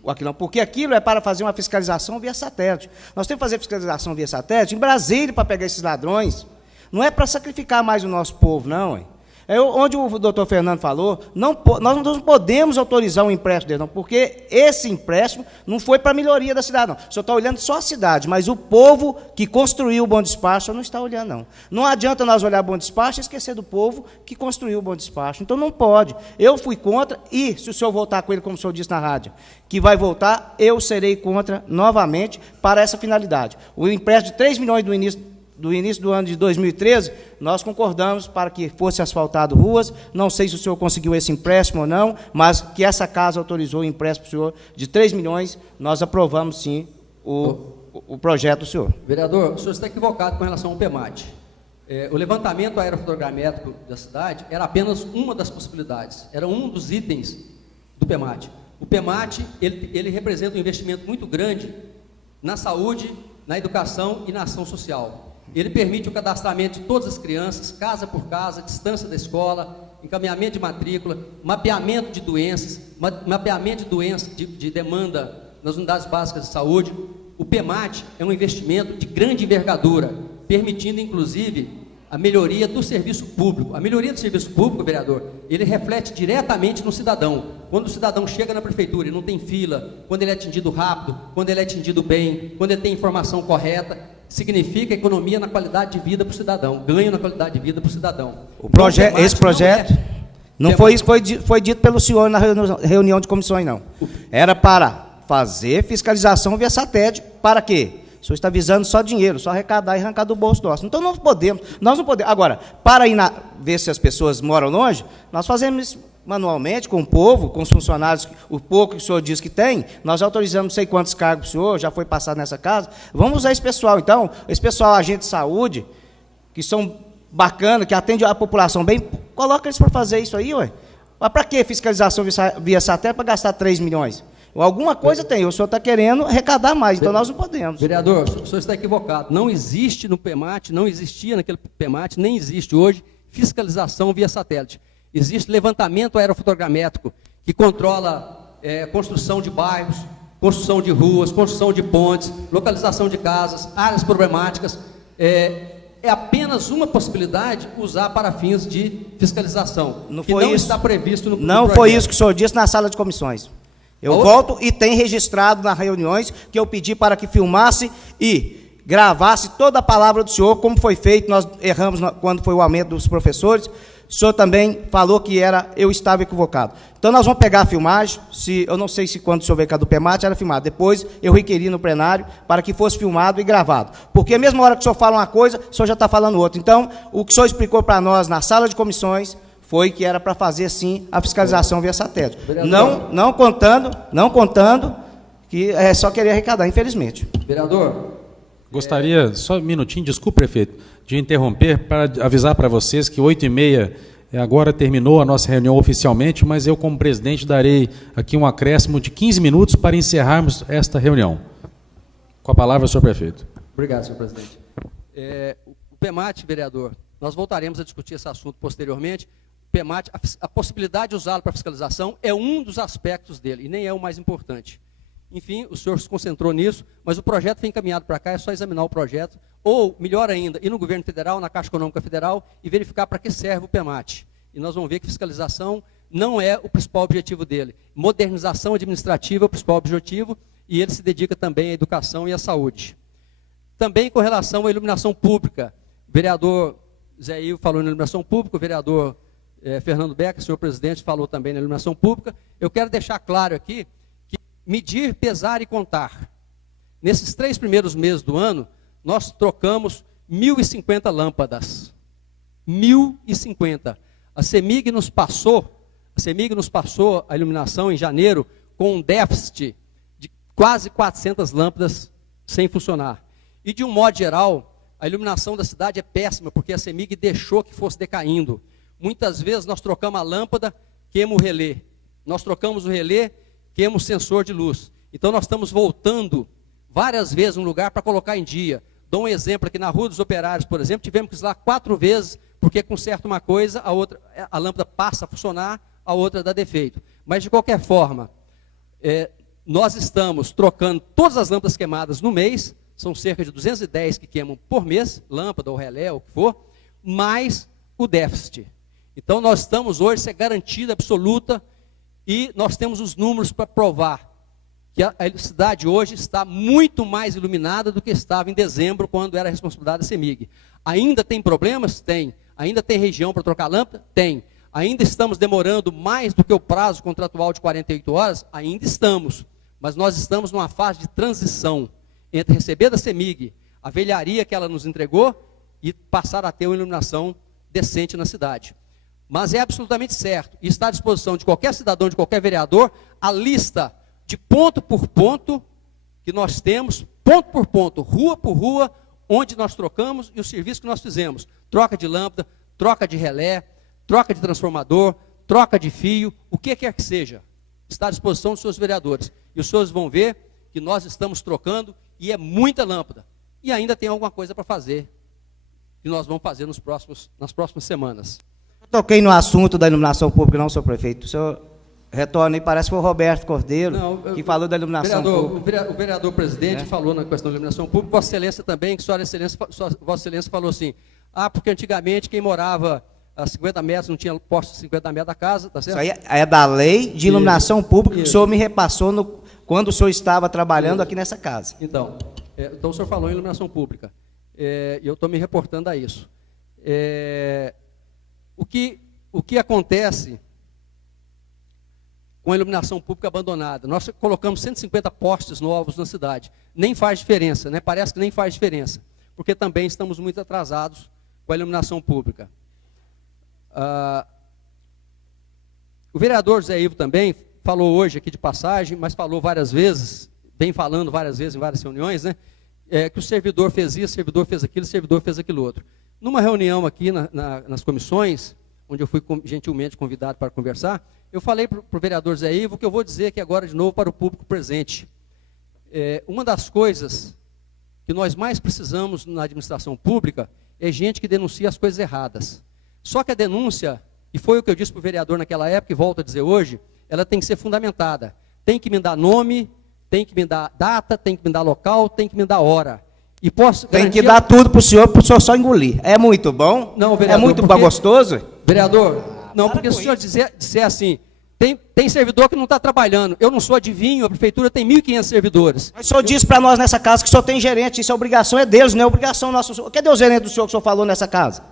aquilo, porque aquilo é para fazer uma fiscalização via satélite. Nós temos que fazer fiscalização via satélite em Brasília para pegar esses ladrões. Não é para sacrificar mais o nosso povo, não. É onde o doutor Fernando falou, nós não podemos autorizar um empréstimo dele, não, porque esse empréstimo não foi para a melhoria da cidade, não. O senhor está olhando só a cidade, mas o povo que construiu o Bom Despacho não está olhando, não. Não adianta nós olhar o Bom Despacho e esquecer do povo que construiu o Bom Despacho. Então não pode. Eu fui contra e, se o senhor voltar com ele, como o senhor disse na rádio, que vai voltar, eu serei contra novamente para essa finalidade. O empréstimo de 3 milhões do início do ano de 2013, nós concordamos para que fosse asfaltado ruas. Não sei se o senhor conseguiu esse empréstimo ou não, mas que essa casa autorizou o empréstimo para o senhor de 3 milhões, nós aprovamos, sim, o projeto do senhor. Vereador, o senhor está equivocado com relação ao PEMAT. O levantamento aerofotogramétrico da cidade era apenas uma das possibilidades, era um dos itens do PEMAT. O PEMAT, ele representa um investimento muito grande na saúde, na educação e na ação social. Ele permite o cadastramento de todas as crianças, casa por casa, distância da escola, encaminhamento de matrícula, mapeamento de doenças, de demanda nas unidades básicas de saúde. O PEMAT é um investimento de grande envergadura, permitindo, inclusive, a melhoria do serviço público. A melhoria do serviço público, vereador, ele reflete diretamente no cidadão. Quando o cidadão chega na prefeitura e não tem fila, quando ele é atendido rápido, quando ele é atendido bem, quando ele tem informação correta, significa economia na qualidade de vida para o cidadão, ganho na qualidade de vida para o cidadão. Esse projeto não foi isso que foi dito pelo senhor na reunião de comissões, não. Era para fazer fiscalização via satélite. Para quê? O senhor está visando só dinheiro, só arrecadar e arrancar do bolso nosso. Então nós não podemos. Agora, para ir ver se as pessoas moram longe, nós fazemos isso manualmente, com o povo, com os funcionários, o pouco que o senhor diz que tem, nós autorizamos não sei quantos cargos o senhor, já foi passado nessa casa. Vamos usar esse pessoal, então, esse pessoal, agente de saúde, que são bacanas, que atendem a população bem, coloca eles para fazer isso aí, ué. Mas para que fiscalização via satélite para gastar 3 milhões? Alguma coisa tem, o senhor está querendo arrecadar mais, então nós não podemos. Vereador, o senhor está equivocado. Não existe no PEMAT, não existia naquele PEMAT, nem existe hoje, fiscalização via satélite. Existe levantamento aerofotogramétrico, que controla construção de bairros, construção de ruas, construção de pontes, localização de casas, áreas problemáticas. É apenas uma possibilidade usar para fins de fiscalização. Não está previsto no Não foi isso que o senhor disse na sala de comissões. Eu volto e tem registrado nas reuniões que eu pedi para que filmasse e gravasse toda a palavra do senhor, como foi feito. Nós erramos quando foi o aumento dos professores. O senhor também falou que eu estava equivocado. Então nós vamos pegar a filmagem, eu não sei se quando o senhor veio cá do PEMAT era filmado, depois eu requeri no plenário para que fosse filmado e gravado. Porque a mesma hora que o senhor fala uma coisa, o senhor já está falando outra. Então, o que o senhor explicou para nós na sala de comissões foi que era para fazer, sim, a fiscalização via satélite. Não contando que é só querer arrecadar, infelizmente. Vereador. Gostaria, só um minutinho, desculpe, prefeito, de interromper para avisar para vocês que 8h30 agora terminou a nossa reunião oficialmente, mas eu, como presidente, darei aqui um acréscimo de 15 minutos para encerrarmos esta reunião. Com a palavra, senhor prefeito. Obrigado, senhor presidente. O PEMAT, vereador, nós voltaremos a discutir esse assunto posteriormente. O PEMAT, a possibilidade de usá-lo para fiscalização é um dos aspectos dele, e nem é o mais importante. Enfim, o senhor se concentrou nisso, mas o projeto foi encaminhado para cá, é só examinar o projeto, ou, melhor ainda, ir no governo federal, na Caixa Econômica Federal, e verificar para que serve o PEMAT. E nós vamos ver que fiscalização não é o principal objetivo dele. Modernização administrativa é o principal objetivo, e ele se dedica também à educação e à saúde. Também com relação à iluminação pública, o vereador Zé Ivo falou na iluminação pública, o vereador Fernando Becker, senhor presidente, falou também na iluminação pública. Eu quero deixar claro aqui que medir, pesar e contar. Nesses 3 primeiros meses do ano, nós trocamos 1.050 lâmpadas. 1.050. A CEMIG nos passou a iluminação em janeiro com um déficit de quase 400 lâmpadas sem funcionar. E de um modo geral, a iluminação da cidade é péssima, porque a CEMIG deixou que fosse decaindo. Muitas vezes nós trocamos a lâmpada, queima o relé. Nós trocamos o relé, queima o sensor de luz. Então nós estamos voltando várias vezes no lugar para colocar em dia. Dou um exemplo aqui na Rua dos Operários, por exemplo, tivemos que ir lá 4 vezes, porque conserta uma coisa, a lâmpada passa a funcionar, a outra dá defeito. Mas, de qualquer forma, nós estamos trocando todas as lâmpadas queimadas no mês, são cerca de 210 que queimam por mês, lâmpada ou relé, o que for, mais o déficit. Então, nós estamos hoje, isso é garantida absoluta, e nós temos os números para provar que a cidade hoje está muito mais iluminada do que estava em dezembro, quando era a responsabilidade da CEMIG. Ainda tem problemas? Tem. Ainda tem região para trocar lâmpada? Tem. Ainda estamos demorando mais do que o prazo contratual de 48 horas? Ainda estamos. Mas nós estamos numa fase de transição entre receber da CEMIG a velharia que ela nos entregou e passar a ter uma iluminação decente na cidade. Mas é absolutamente certo, e está à disposição de qualquer cidadão, de qualquer vereador, a lista de ponto por ponto que nós temos, ponto por ponto, rua por rua, onde nós trocamos e o serviço que nós fizemos. Troca de lâmpada, troca de relé, troca de transformador, troca de fio, o que quer que seja. Está à disposição dos seus vereadores. E os senhores vão ver que nós estamos trocando e é muita lâmpada. E ainda tem alguma coisa para fazer, que nós vamos fazer nas próximas semanas. Eu toquei no assunto da iluminação pública, não, senhor prefeito. O senhor retorna aí, parece que foi o Roberto Cordeiro que falou da iluminação pública. O vereador presidente falou na questão da iluminação pública, Vossa Excelência também, que Vossa Excelência falou assim, porque antigamente quem morava a 50 metros não tinha posto de 50 metros da casa, tá certo? Isso aí é da lei de iluminação pública que o senhor me repassou quando o senhor estava trabalhando aqui nessa casa. Então o senhor falou em iluminação pública, e eu estou me reportando a isso. O que acontece com a iluminação pública abandonada? Nós colocamos 150 postes novos na cidade. Nem faz diferença, né? Parece que nem faz diferença, porque também estamos muito atrasados com a iluminação pública. O vereador Zé Ivo também falou hoje aqui de passagem, mas falou várias vezes, vem falando várias vezes em várias reuniões, né? Que o servidor fez isso, o servidor fez aquilo, o servidor fez aquilo outro. Numa reunião aqui nas comissões, onde eu fui gentilmente convidado para conversar, eu falei para o vereador Zé Ivo que eu vou dizer aqui agora de novo para o público presente. Uma das coisas que nós mais precisamos na administração pública é gente que denuncia as coisas erradas. Só que a denúncia, e foi o que eu disse para o vereador naquela época e volto a dizer hoje, ela tem que ser fundamentada. Tem que me dar nome, tem que me dar data, tem que me dar local, tem que me dar hora. E posso tem que dar tudo para o senhor só engolir. É muito bom? Não, vereador, é muito gostoso? Vereador, não, porque se o senhor disser assim, tem servidor que não está trabalhando, eu não sou adivinho, a prefeitura tem 1.500 servidores. Mas o senhor disse para nós nessa casa que só tem gerente, isso é obrigação deles, não é obrigação nossa. Cadê o gerente do senhor que o senhor falou nessa casa?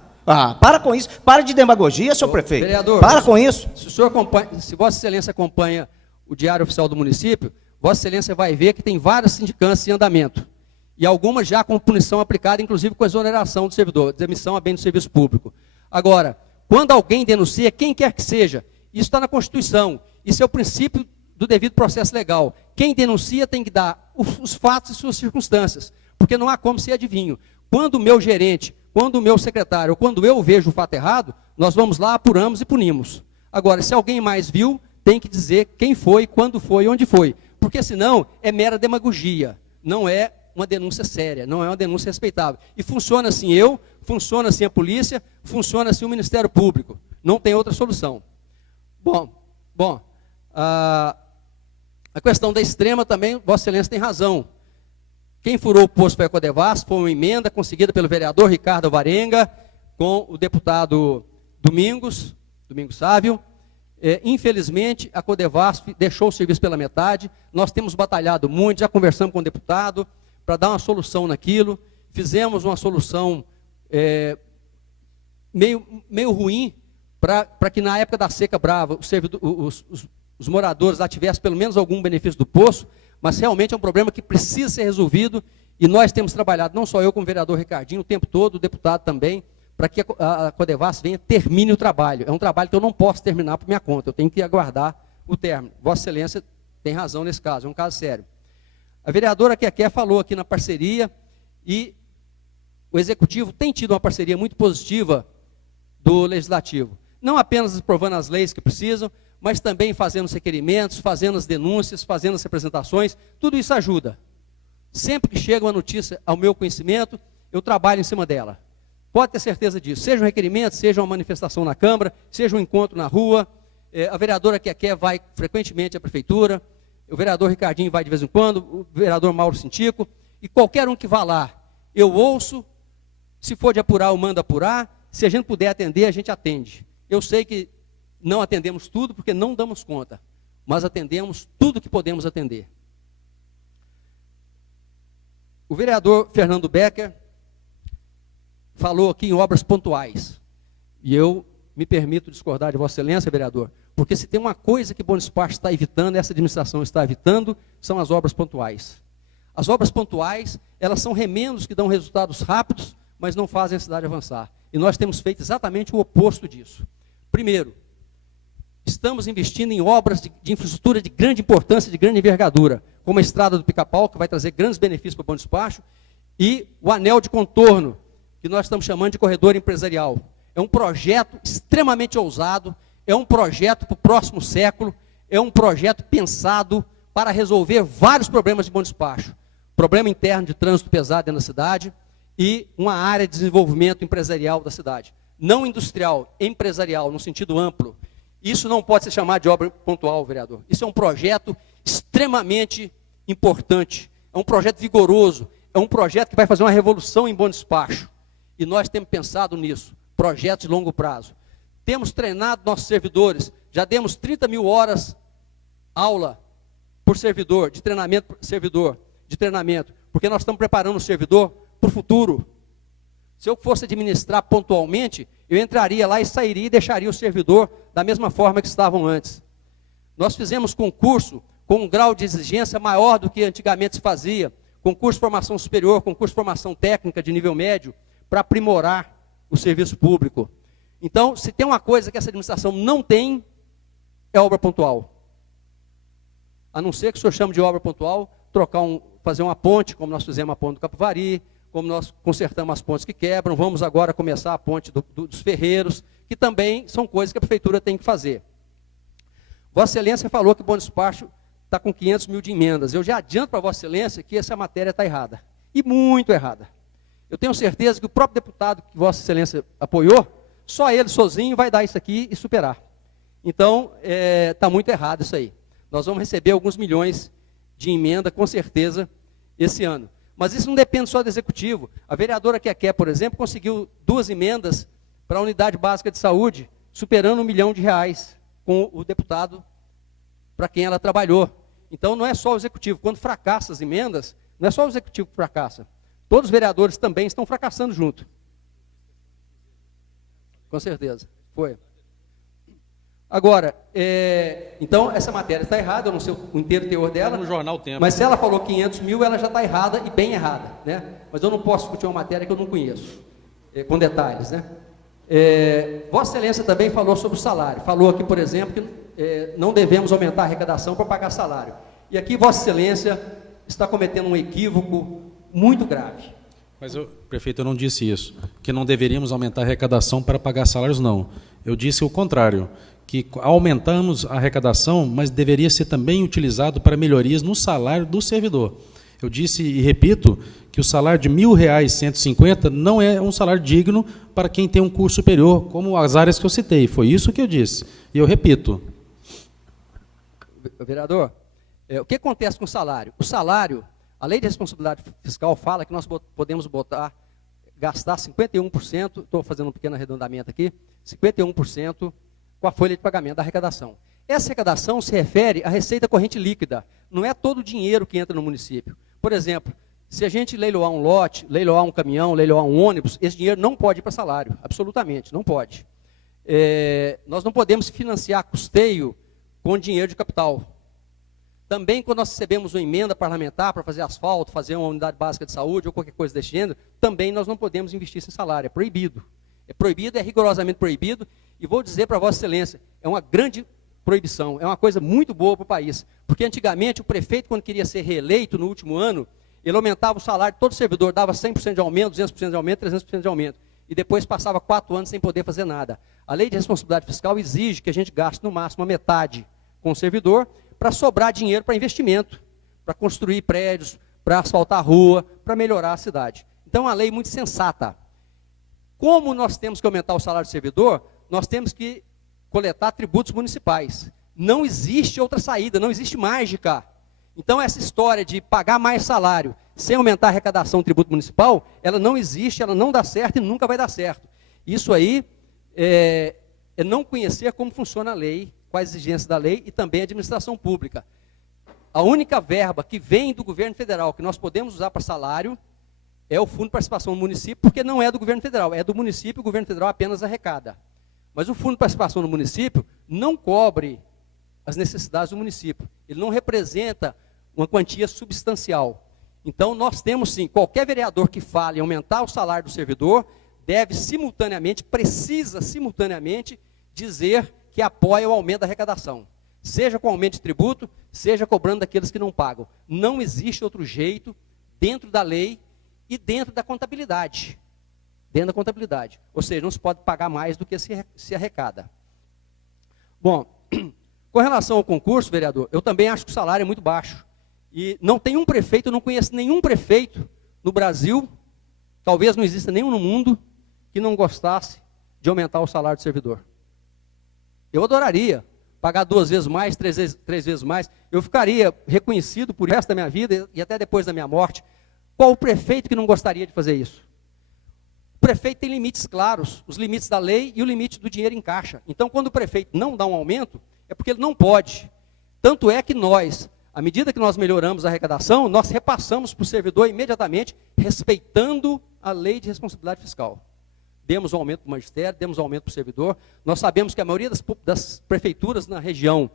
Para com isso, para de demagogia, senhor prefeito. Vereador, para com isso. Se Vossa Excelência acompanha o Diário Oficial do Município, Vossa Excelência vai ver que tem várias sindicâncias em andamento. E algumas já com punição aplicada, inclusive com exoneração do servidor, demissão a bem do serviço público. Agora, quando alguém denuncia, quem quer que seja, isso está na Constituição, isso é o princípio do devido processo legal. Quem denuncia tem que dar os fatos e suas circunstâncias, porque não há como ser adivinho. Quando o meu gerente, quando o meu secretário, ou quando eu vejo o fato errado, nós vamos lá, apuramos e punimos. Agora, se alguém mais viu, tem que dizer quem foi, quando foi, onde foi. Porque senão é mera demagogia, não é uma denúncia séria, não é uma denúncia respeitável. E funciona assim funciona assim a polícia, funciona assim o Ministério Público. Não tem outra solução. Bom, a questão da extrema também, Vossa Excelência tem razão. Quem furou o poço foi a Codevasf, foi uma emenda conseguida pelo vereador Ricardo Alvarenga, com o deputado Domingos Sávio. Infelizmente, a Codevasf deixou o serviço pela metade. Nós temos batalhado muito, já conversamos com o deputado, para dar uma solução naquilo. Fizemos uma solução meio ruim, para que na época da seca brava, os moradores lá tivessem pelo menos algum benefício do poço, mas realmente é um problema que precisa ser resolvido, e nós temos trabalhado, não só eu como o vereador Ricardinho, o tempo todo, o deputado também, para que a Codevasf termine o trabalho. É um trabalho que eu não posso terminar por minha conta, eu tenho que aguardar o término. Vossa Excelência tem razão nesse caso, é um caso sério. A vereadora Keké falou aqui na parceria, e o Executivo tem tido uma parceria muito positiva do Legislativo. Não apenas aprovando as leis que precisam, mas também fazendo os requerimentos, fazendo as denúncias, fazendo as representações, tudo isso ajuda. Sempre que chega uma notícia ao meu conhecimento, eu trabalho em cima dela. Pode ter certeza disso. Seja um requerimento, seja uma manifestação na Câmara, seja um encontro na rua. A vereadora Keké vai frequentemente à prefeitura, o vereador Ricardinho vai de vez em quando, o vereador Mauro Cintico, e qualquer um que vá lá, eu ouço, se for de apurar, eu mando apurar, se a gente puder atender, a gente atende. Eu sei que não atendemos tudo, porque não damos conta, mas atendemos tudo que podemos atender. O vereador Fernando Becker falou aqui em obras pontuais, e eu me permito discordar de Vossa Excelência, vereador, porque se tem uma coisa que Bom Despacho está evitando, essa administração está evitando, são as obras pontuais. As obras pontuais, elas são remendos que dão resultados rápidos, mas não fazem a cidade avançar. E nós temos feito exatamente o oposto disso. Primeiro, estamos investindo em obras de infraestrutura de grande importância, de grande envergadura, como a estrada do Pica-Pau, que vai trazer grandes benefícios para o Bom Despacho, e o anel de contorno, que nós estamos chamando de corredor empresarial. É um projeto extremamente ousado, é um projeto para o próximo século, é um projeto pensado para resolver vários problemas de Bom Despacho. Problema interno de trânsito pesado dentro da cidade e uma área de desenvolvimento empresarial da cidade. Não industrial, empresarial, no sentido amplo. Isso não pode ser chamado de obra pontual, vereador. Isso é um projeto extremamente importante, é um projeto vigoroso, é um projeto que vai fazer uma revolução em Bom Despacho. E nós temos pensado nisso, projetos de longo prazo. Temos treinado nossos servidores, já demos 30 mil horas aula por servidor, de treinamento por servidor, de treinamento, porque nós estamos preparando o servidor para o futuro. Se eu fosse administrar pontualmente, eu entraria lá e sairia e deixaria o servidor da mesma forma que estavam antes. Nós fizemos concurso com um grau de exigência maior do que antigamente se fazia, concurso de formação superior, concurso de formação técnica de nível médio, para aprimorar o serviço público. Então, se tem uma coisa que essa administração não tem, é obra pontual. A não ser que o senhor chame de obra pontual, fazer uma ponte, como nós fizemos a ponte do Capivari, como nós consertamos as pontes que quebram, vamos agora começar a ponte dos Ferreiros, que também são coisas que a prefeitura tem que fazer. Vossa Excelência falou que o Bom Despacho está com 500 mil de emendas. Eu já adianto para Vossa Excelência que essa matéria está errada, e muito errada. Eu tenho certeza que o próprio deputado que Vossa Excelência apoiou, só ele sozinho vai dar isso aqui e superar. Então, está muito errado isso aí. Nós vamos receber alguns milhões de emenda, com certeza, esse ano. Mas isso não depende só do Executivo. A vereadora Keké, por exemplo, conseguiu 2 emendas para a Unidade Básica de Saúde, superando R$1 milhão com o deputado para quem ela trabalhou. Então, não é só o Executivo. Quando fracassa as emendas, não é só o Executivo que fracassa. Todos os vereadores também estão fracassando junto. Com certeza. Foi. Agora, então, essa matéria está errada, eu não sei o inteiro teor dela. No jornal Tempo. Mas se ela falou 500 mil, ela já está errada e bem errada. Né? Mas eu não posso discutir uma matéria que eu não conheço, com detalhes. Né? Vossa Excelência também falou sobre o salário. Falou aqui, por exemplo, que não devemos aumentar a arrecadação para pagar salário. E aqui Vossa Excelência está cometendo um equívoco muito grave. Mas, prefeito, eu não disse isso, que não deveríamos aumentar a arrecadação para pagar salários, não. Eu disse o contrário, que aumentamos a arrecadação, mas deveria ser também utilizado para melhorias no salário do servidor. Eu disse e repito que o salário de R$1.150 não é um salário digno para quem tem um curso superior, como as áreas que eu citei. Foi isso que eu disse. E eu repito. Vereador, o que acontece com o salário? O salário, a lei de responsabilidade fiscal fala que nós podemos gastar 51%, estou fazendo um pequeno arredondamento aqui, 51% com a folha de pagamento da arrecadação. Essa arrecadação se refere à receita corrente líquida, não é todo o dinheiro que entra no município. Por exemplo, se a gente leiloar um lote, leiloar um caminhão, leiloar um ônibus, esse dinheiro não pode ir para salário, absolutamente, não pode. Nós não podemos financiar custeio com dinheiro de capital. Também, quando nós recebemos uma emenda parlamentar para fazer asfalto, fazer uma unidade básica de saúde ou qualquer coisa desse gênero, também nós não podemos investir em salário, é proibido. É proibido, é rigorosamente proibido, e vou dizer para Vossa Excelência, é uma grande proibição, é uma coisa muito boa para o país, porque antigamente o prefeito, quando queria ser reeleito no último ano, ele aumentava o salário de todo servidor, dava 100% de aumento, 200% de aumento, 300% de aumento, e depois passava 4 anos sem poder fazer nada. A lei de responsabilidade fiscal exige que a gente gaste no máximo a metade com o servidor, para sobrar dinheiro para investimento, para construir prédios, para asfaltar a rua, para melhorar a cidade. Então, é uma lei muito sensata. Como nós temos que aumentar o salário do servidor, nós temos que coletar tributos municipais. Não existe outra saída, não existe mágica. Então, essa história de pagar mais salário sem aumentar a arrecadação do tributo municipal, ela não existe, ela não dá certo e nunca vai dar certo. Isso aí é não conhecer como funciona a lei, quais as exigências da lei e também a administração pública. A única verba que vem do governo federal que nós podemos usar para salário é o Fundo de Participação do Município, porque não é do governo federal, é do município, o governo federal apenas arrecada. Mas o Fundo de Participação do Município não cobre as necessidades do município, ele não representa uma quantia substancial. Então, nós temos sim, qualquer vereador que fale em aumentar o salário do servidor, deve simultaneamente, precisa simultaneamente, dizer que apoia o aumento da arrecadação. Seja com aumento de tributo, seja cobrando daqueles que não pagam. Não existe outro jeito, dentro da lei e dentro da contabilidade. Dentro da contabilidade. Ou seja, não se pode pagar mais do que se arrecada. Bom, com relação ao concurso, vereador, eu também acho que o salário é muito baixo. E não tem um prefeito, eu não conheço nenhum prefeito no Brasil, talvez não exista nenhum no mundo, que não gostasse de aumentar o salário do servidor. Eu adoraria pagar 2 vezes mais, 3 vezes mais. Eu ficaria reconhecido por o resto da minha vida e até depois da minha morte. Qual o prefeito que não gostaria de fazer isso? O prefeito tem limites claros, os limites da lei e o limite do dinheiro em caixa. Então, quando o prefeito não dá um aumento, é porque ele não pode. Tanto é que nós, à medida que nós melhoramos a arrecadação, nós repassamos para o servidor imediatamente, respeitando a lei de responsabilidade fiscal. Demos um aumento para o magistério, demos um aumento para o servidor. Nós sabemos que a maioria das prefeituras na região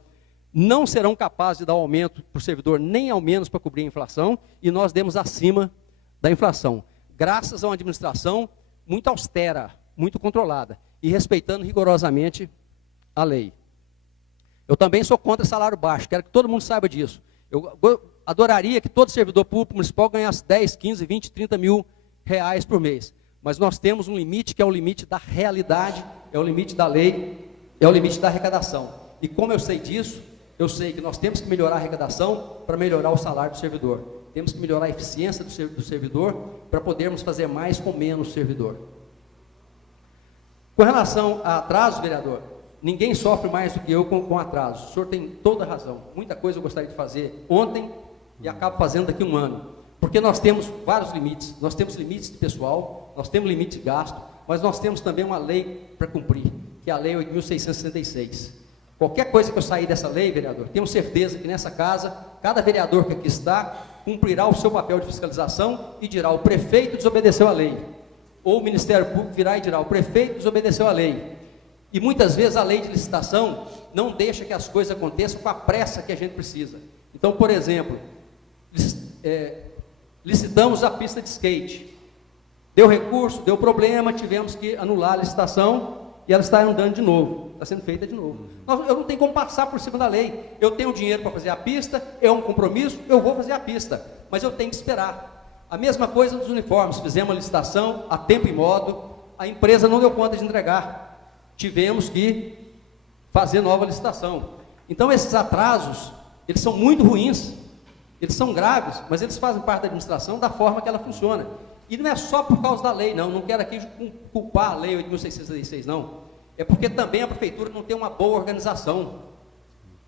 não serão capazes de dar um aumento para o servidor, nem ao menos para cobrir a inflação, e nós demos acima da inflação, graças a uma administração muito austera, muito controlada, e respeitando rigorosamente a lei. Eu também sou contra salário baixo, quero que todo mundo saiba disso. Eu adoraria que todo servidor público municipal ganhasse 10, 15, 20, 30 mil reais por mês. Mas nós temos um limite que é o limite da realidade, é o limite da lei, é o limite da arrecadação. E como eu sei disso, eu sei que nós temos que melhorar a arrecadação para melhorar o salário do servidor. Temos que melhorar a eficiência do servidor para podermos fazer mais com menos servidor. Com relação a atraso, vereador, ninguém sofre mais do que eu com atraso. O senhor tem toda a razão. Muita coisa eu gostaria de fazer ontem e acabo fazendo daqui a um ano. Porque nós temos vários limites. Nós temos limites de pessoal, nós temos limites de gasto, mas nós temos também uma lei para cumprir, que é a Lei 8.666. Qualquer coisa que eu sair dessa lei, vereador, tenho certeza que nessa casa, cada vereador que aqui está, cumprirá o seu papel de fiscalização e dirá: o prefeito desobedeceu a lei. Ou o Ministério Público virá e dirá: o prefeito desobedeceu a lei. E muitas vezes a lei de licitação não deixa que as coisas aconteçam com a pressa que a gente precisa. Então, por exemplo, licitamos a pista de skate. Deu recurso, deu problema, tivemos que anular a licitação e ela está andando de novo, está sendo feita de novo. Eu não tenho como passar por cima da lei. Eu tenho dinheiro para fazer a pista, é um compromisso, eu vou fazer a pista, mas eu tenho que esperar. A mesma coisa dos uniformes, fizemos a licitação a tempo e modo, a empresa não deu conta de entregar, tivemos que fazer nova licitação. Então esses atrasos, eles são muito ruins, eles são graves, mas eles fazem parte da administração da forma que ela funciona. E não é só por causa da lei, não quero aqui culpar a lei 8.666, não. É porque também a prefeitura não tem uma boa organização,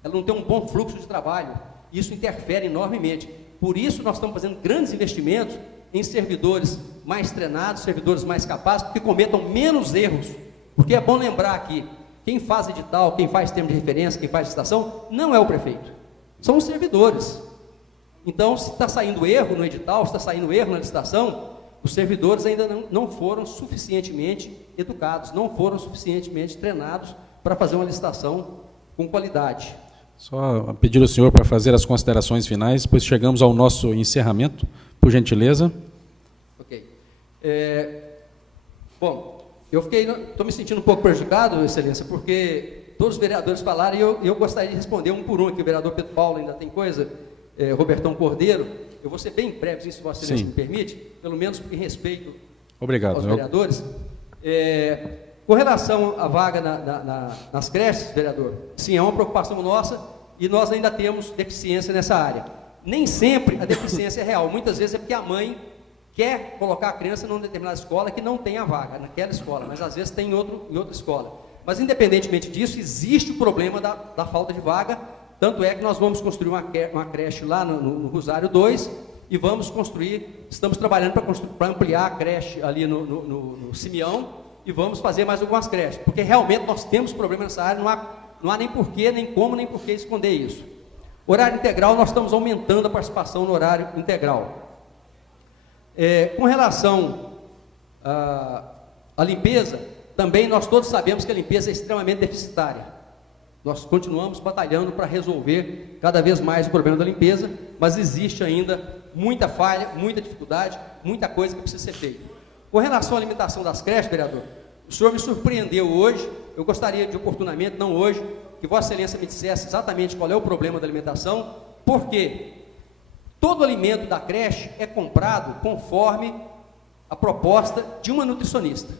ela não tem um bom fluxo de trabalho, isso interfere enormemente. Por isso nós estamos fazendo grandes investimentos em servidores mais treinados, servidores mais capazes, que cometam menos erros, porque é bom lembrar aqui, quem faz edital, quem faz termo de referência, quem faz licitação, não é o prefeito, são os servidores. Então, se está saindo erro no edital, se está saindo erro na licitação, os servidores ainda não foram suficientemente educados, não foram suficientemente treinados para fazer uma licitação com qualidade. Só pedir ao senhor para fazer as considerações finais, depois chegamos ao nosso encerramento, por gentileza. Ok. Bom, estou me sentindo um pouco prejudicado, Excelência, porque todos os vereadores falaram e eu gostaria de responder um por um, que o vereador Pedro Paulo ainda tem coisa, Robertão Cordeiro. Eu vou ser bem breve, se Vossa Excelência me permite, pelo menos em respeito aos vereadores. Com relação à vaga nas creches, vereador, sim, é uma preocupação nossa e nós ainda temos deficiência nessa área. Nem sempre a deficiência é real, muitas vezes é porque a mãe quer colocar a criança numa determinada escola que não tem a vaga naquela escola, mas às vezes tem em outra escola. Mas, independentemente disso, existe o problema da falta de vaga, tanto é que nós vamos construir uma creche lá no Rosário 2 e vamos construir, estamos trabalhando para ampliar a creche ali no Simeão e vamos fazer mais algumas creches, porque realmente nós temos problema nessa área, não há nem porquê, nem como, nem porquê esconder isso. Horário integral, nós estamos aumentando a participação no horário integral. Com relação à limpeza, também nós todos sabemos que a limpeza é extremamente deficitária. Nós continuamos batalhando para resolver cada vez mais o problema da limpeza, mas existe ainda muita falha, muita dificuldade, muita coisa que precisa ser feita. Com relação à alimentação das creches, vereador, o senhor me surpreendeu hoje, eu gostaria de oportunamente, não hoje, que Vossa Excelência me dissesse exatamente qual é o problema da alimentação, porque todo alimento da creche é comprado conforme a proposta de uma nutricionista.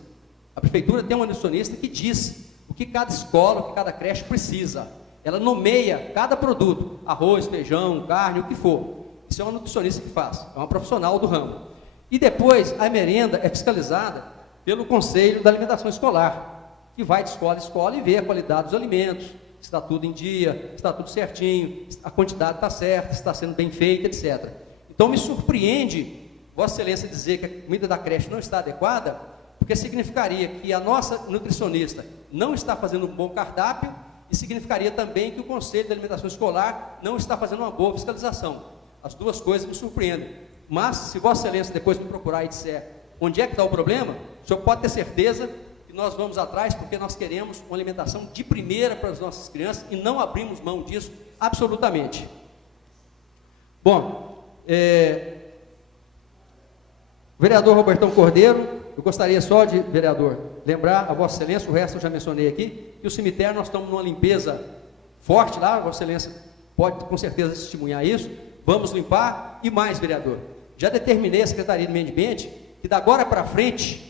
A prefeitura tem uma nutricionista que diz o que cada escola, o que cada creche precisa. Ela nomeia cada produto, arroz, feijão, carne, o que for. Isso é uma nutricionista que faz, é uma profissional do ramo. E depois a merenda é fiscalizada pelo Conselho da Alimentação Escolar, que vai de escola em escola e vê a qualidade dos alimentos, se está tudo em dia, se está tudo certinho, a quantidade está certa, se está sendo bem feita, etc. Então me surpreende Vossa Excelência dizer que a comida da creche não está adequada, porque significaria que a nossa nutricionista não está fazendo um bom cardápio e significaria também que o Conselho de Alimentação Escolar não está fazendo uma boa fiscalização. As duas coisas me surpreendem. Mas, se Vossa Excelência depois me procurar e disser onde é que está o problema, o senhor pode ter certeza que nós vamos atrás, porque nós queremos uma alimentação de primeira para as nossas crianças e não abrimos mão disso absolutamente. Bom, vereador Robertão Cordeiro, eu gostaria só de, vereador, lembrar a Vossa Excelência, o resto eu já mencionei aqui, que o cemitério nós estamos numa limpeza forte lá, Vossa Excelência pode com certeza testemunhar isso, vamos limpar e mais, vereador. Já determinei a Secretaria do Meio Ambiente que da agora para frente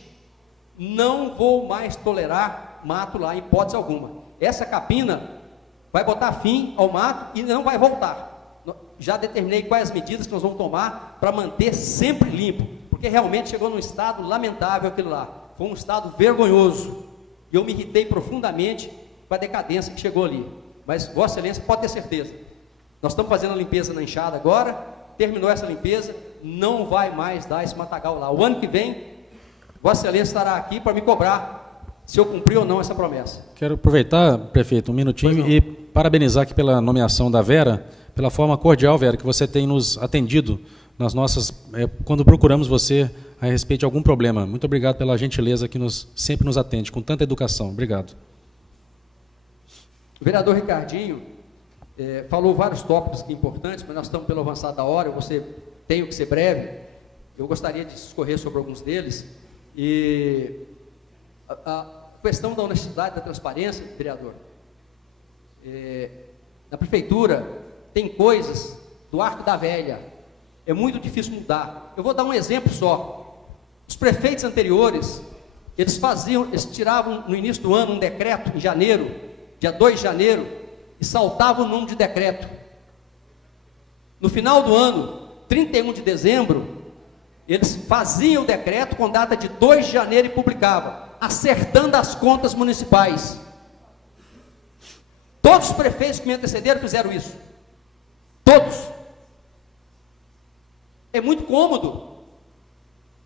não vou mais tolerar mato lá, em hipótese alguma. Essa capina vai botar fim ao mato e não vai voltar. Já determinei quais as medidas que nós vamos tomar para manter sempre limpo, porque realmente chegou num estado lamentável aquilo lá. Foi um estado vergonhoso. E eu me irritei profundamente com a decadência que chegou ali. Mas Vossa Excelência pode ter certeza. Nós estamos fazendo a limpeza na enxada agora, terminou essa limpeza, não vai mais dar esse matagal lá. O ano que vem, Vossa Excelência estará aqui para me cobrar se eu cumpri ou não essa promessa. Quero aproveitar, prefeito, um minutinho e parabenizar aqui pela nomeação da Vera, pela forma cordial, Vera, que você tem nos atendido nas nossas, quando procuramos você a respeito de algum problema. Muito obrigado pela gentileza que sempre nos atende, com tanta educação. Obrigado. O vereador Ricardinho falou vários tópicos aqui importantes, mas nós estamos pelo avançado da hora, você tem que ser breve. Eu gostaria de discorrer sobre alguns deles. E a questão da honestidade, da transparência, vereador, na prefeitura tem coisas do Arco da Velha, é muito difícil mudar. Eu vou dar um exemplo só. Os prefeitos anteriores, eles tiravam no início do ano um decreto, em janeiro, dia 2 de janeiro, e saltavam o número de decreto. No final do ano, 31 de dezembro, eles faziam o decreto com data de 2 de janeiro e publicavam, acertando as contas municipais. Todos os prefeitos que me antecederam fizeram isso. Todos. É muito cômodo.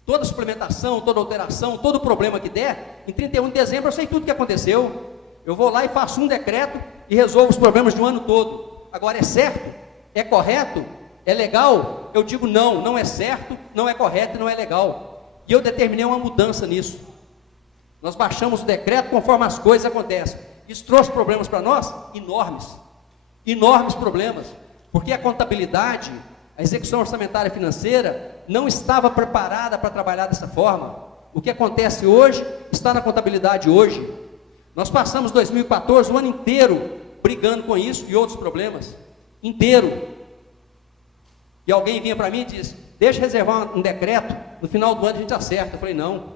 Toda suplementação, toda alteração, todo problema que der, em 31 de dezembro eu sei tudo o que aconteceu. Eu vou lá e faço um decreto e resolvo os problemas de um ano todo. Agora, é certo? É correto? É legal? Eu digo não, não é certo, não é correto e não é legal. E eu determinei uma mudança nisso. Nós baixamos o decreto conforme as coisas acontecem. Isso trouxe problemas para nós? Enormes. Enormes problemas. Porque a contabilidade, a execução orçamentária financeira, não estava preparada para trabalhar dessa forma. O que acontece hoje, está na contabilidade hoje. Nós passamos 2014, o ano inteiro, brigando com isso e outros problemas. Inteiro. E alguém vinha para mim e disse, deixa eu reservar um decreto, no final do ano a gente acerta. Eu falei, não,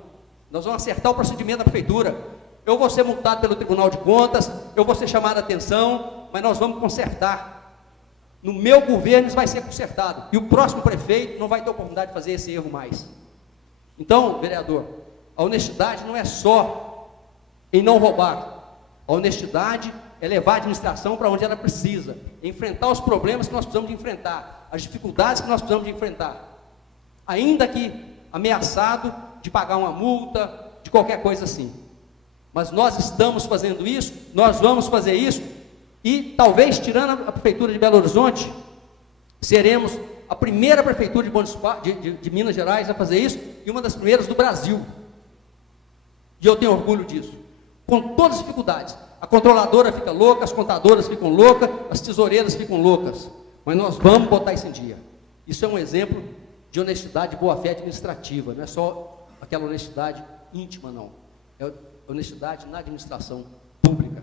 nós vamos acertar o procedimento da prefeitura. Eu vou ser multado pelo Tribunal de Contas, eu vou ser chamado a atenção, mas nós vamos consertar. No meu governo isso vai ser consertado. E o próximo prefeito não vai ter oportunidade de fazer esse erro mais. Então, vereador, a honestidade não é só em não roubar. A honestidade é levar a administração para onde ela precisa, enfrentar os problemas que nós precisamos de enfrentar, as dificuldades que nós precisamos de enfrentar, ainda que ameaçado de pagar uma multa, de qualquer coisa assim. Mas nós estamos fazendo isso, nós vamos fazer isso, e talvez, tirando a Prefeitura de Belo Horizonte, seremos a primeira Prefeitura de Minas Gerais a fazer isso, e uma das primeiras do Brasil. E eu tenho orgulho disso. Com todas as dificuldades. A controladora fica louca, as contadoras ficam loucas, as tesoureiras ficam loucas. Mas nós vamos botar isso em dia. Isso é um exemplo de honestidade e boa-fé administrativa. Não é só aquela honestidade íntima, não. É honestidade na administração pública.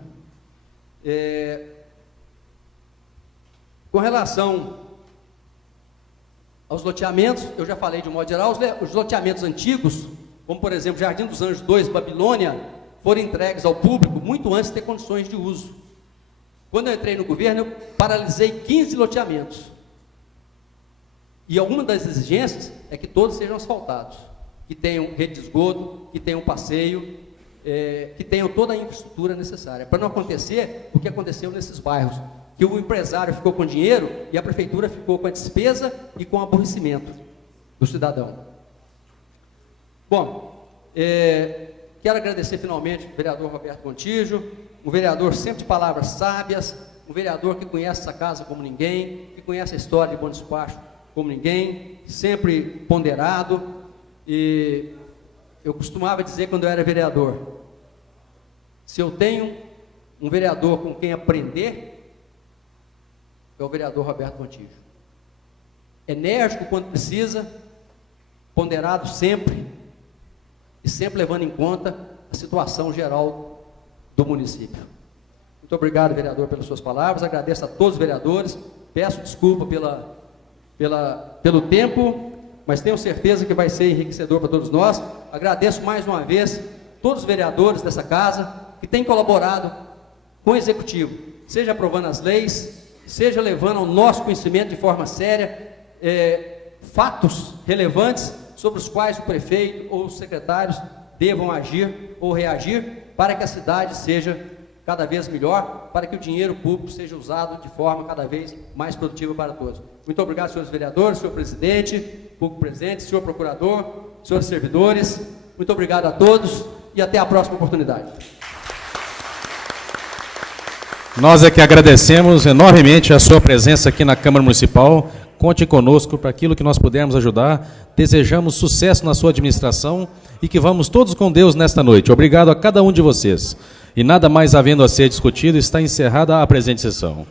Com relação aos loteamentos, eu já falei de um modo geral, os loteamentos antigos, como por exemplo Jardim dos Anjos 2, Babilônia, foram entregues ao público muito antes de ter condições de uso. Quando eu entrei no governo, eu paralisei 15 loteamentos. E alguma das exigências é que todos sejam asfaltados, que tenham rede de esgoto, que tenham passeio, que tenham toda a infraestrutura necessária, para não acontecer o que aconteceu nesses bairros, que o empresário ficou com dinheiro e a prefeitura ficou com a despesa e com o aborrecimento do cidadão. Bom, quero agradecer finalmente o vereador Roberto Contígio, um vereador sempre de palavras sábias, um vereador que conhece essa casa como ninguém, que conhece a história de Bom Despacho como ninguém, sempre ponderado. E eu costumava dizer quando eu era vereador, se eu tenho um vereador com quem aprender, é o vereador Roberto Contígio. Enérgico quando precisa, ponderado sempre, e sempre levando em conta a situação geral do município. Muito obrigado, vereador, pelas suas palavras, agradeço a todos os vereadores, peço desculpa pelo tempo, mas tenho certeza que vai ser enriquecedor para todos nós. Agradeço mais uma vez todos os vereadores dessa casa que têm colaborado com o Executivo, seja aprovando as leis, seja levando ao nosso conhecimento de forma séria fatos relevantes sobre os quais o prefeito ou os secretários devam agir ou reagir para que a cidade seja cada vez melhor, para que o dinheiro público seja usado de forma cada vez mais produtiva para todos. Muito obrigado, senhores vereadores, senhor presidente, público presente, senhor procurador, senhores servidores. Muito obrigado a todos e até a próxima oportunidade. Nós é que agradecemos enormemente a sua presença aqui na Câmara Municipal. Conte conosco para aquilo que nós pudermos ajudar. Desejamos sucesso na sua administração e que vamos todos com Deus nesta noite. Obrigado a cada um de vocês. E nada mais havendo a ser discutido, está encerrada a presente sessão.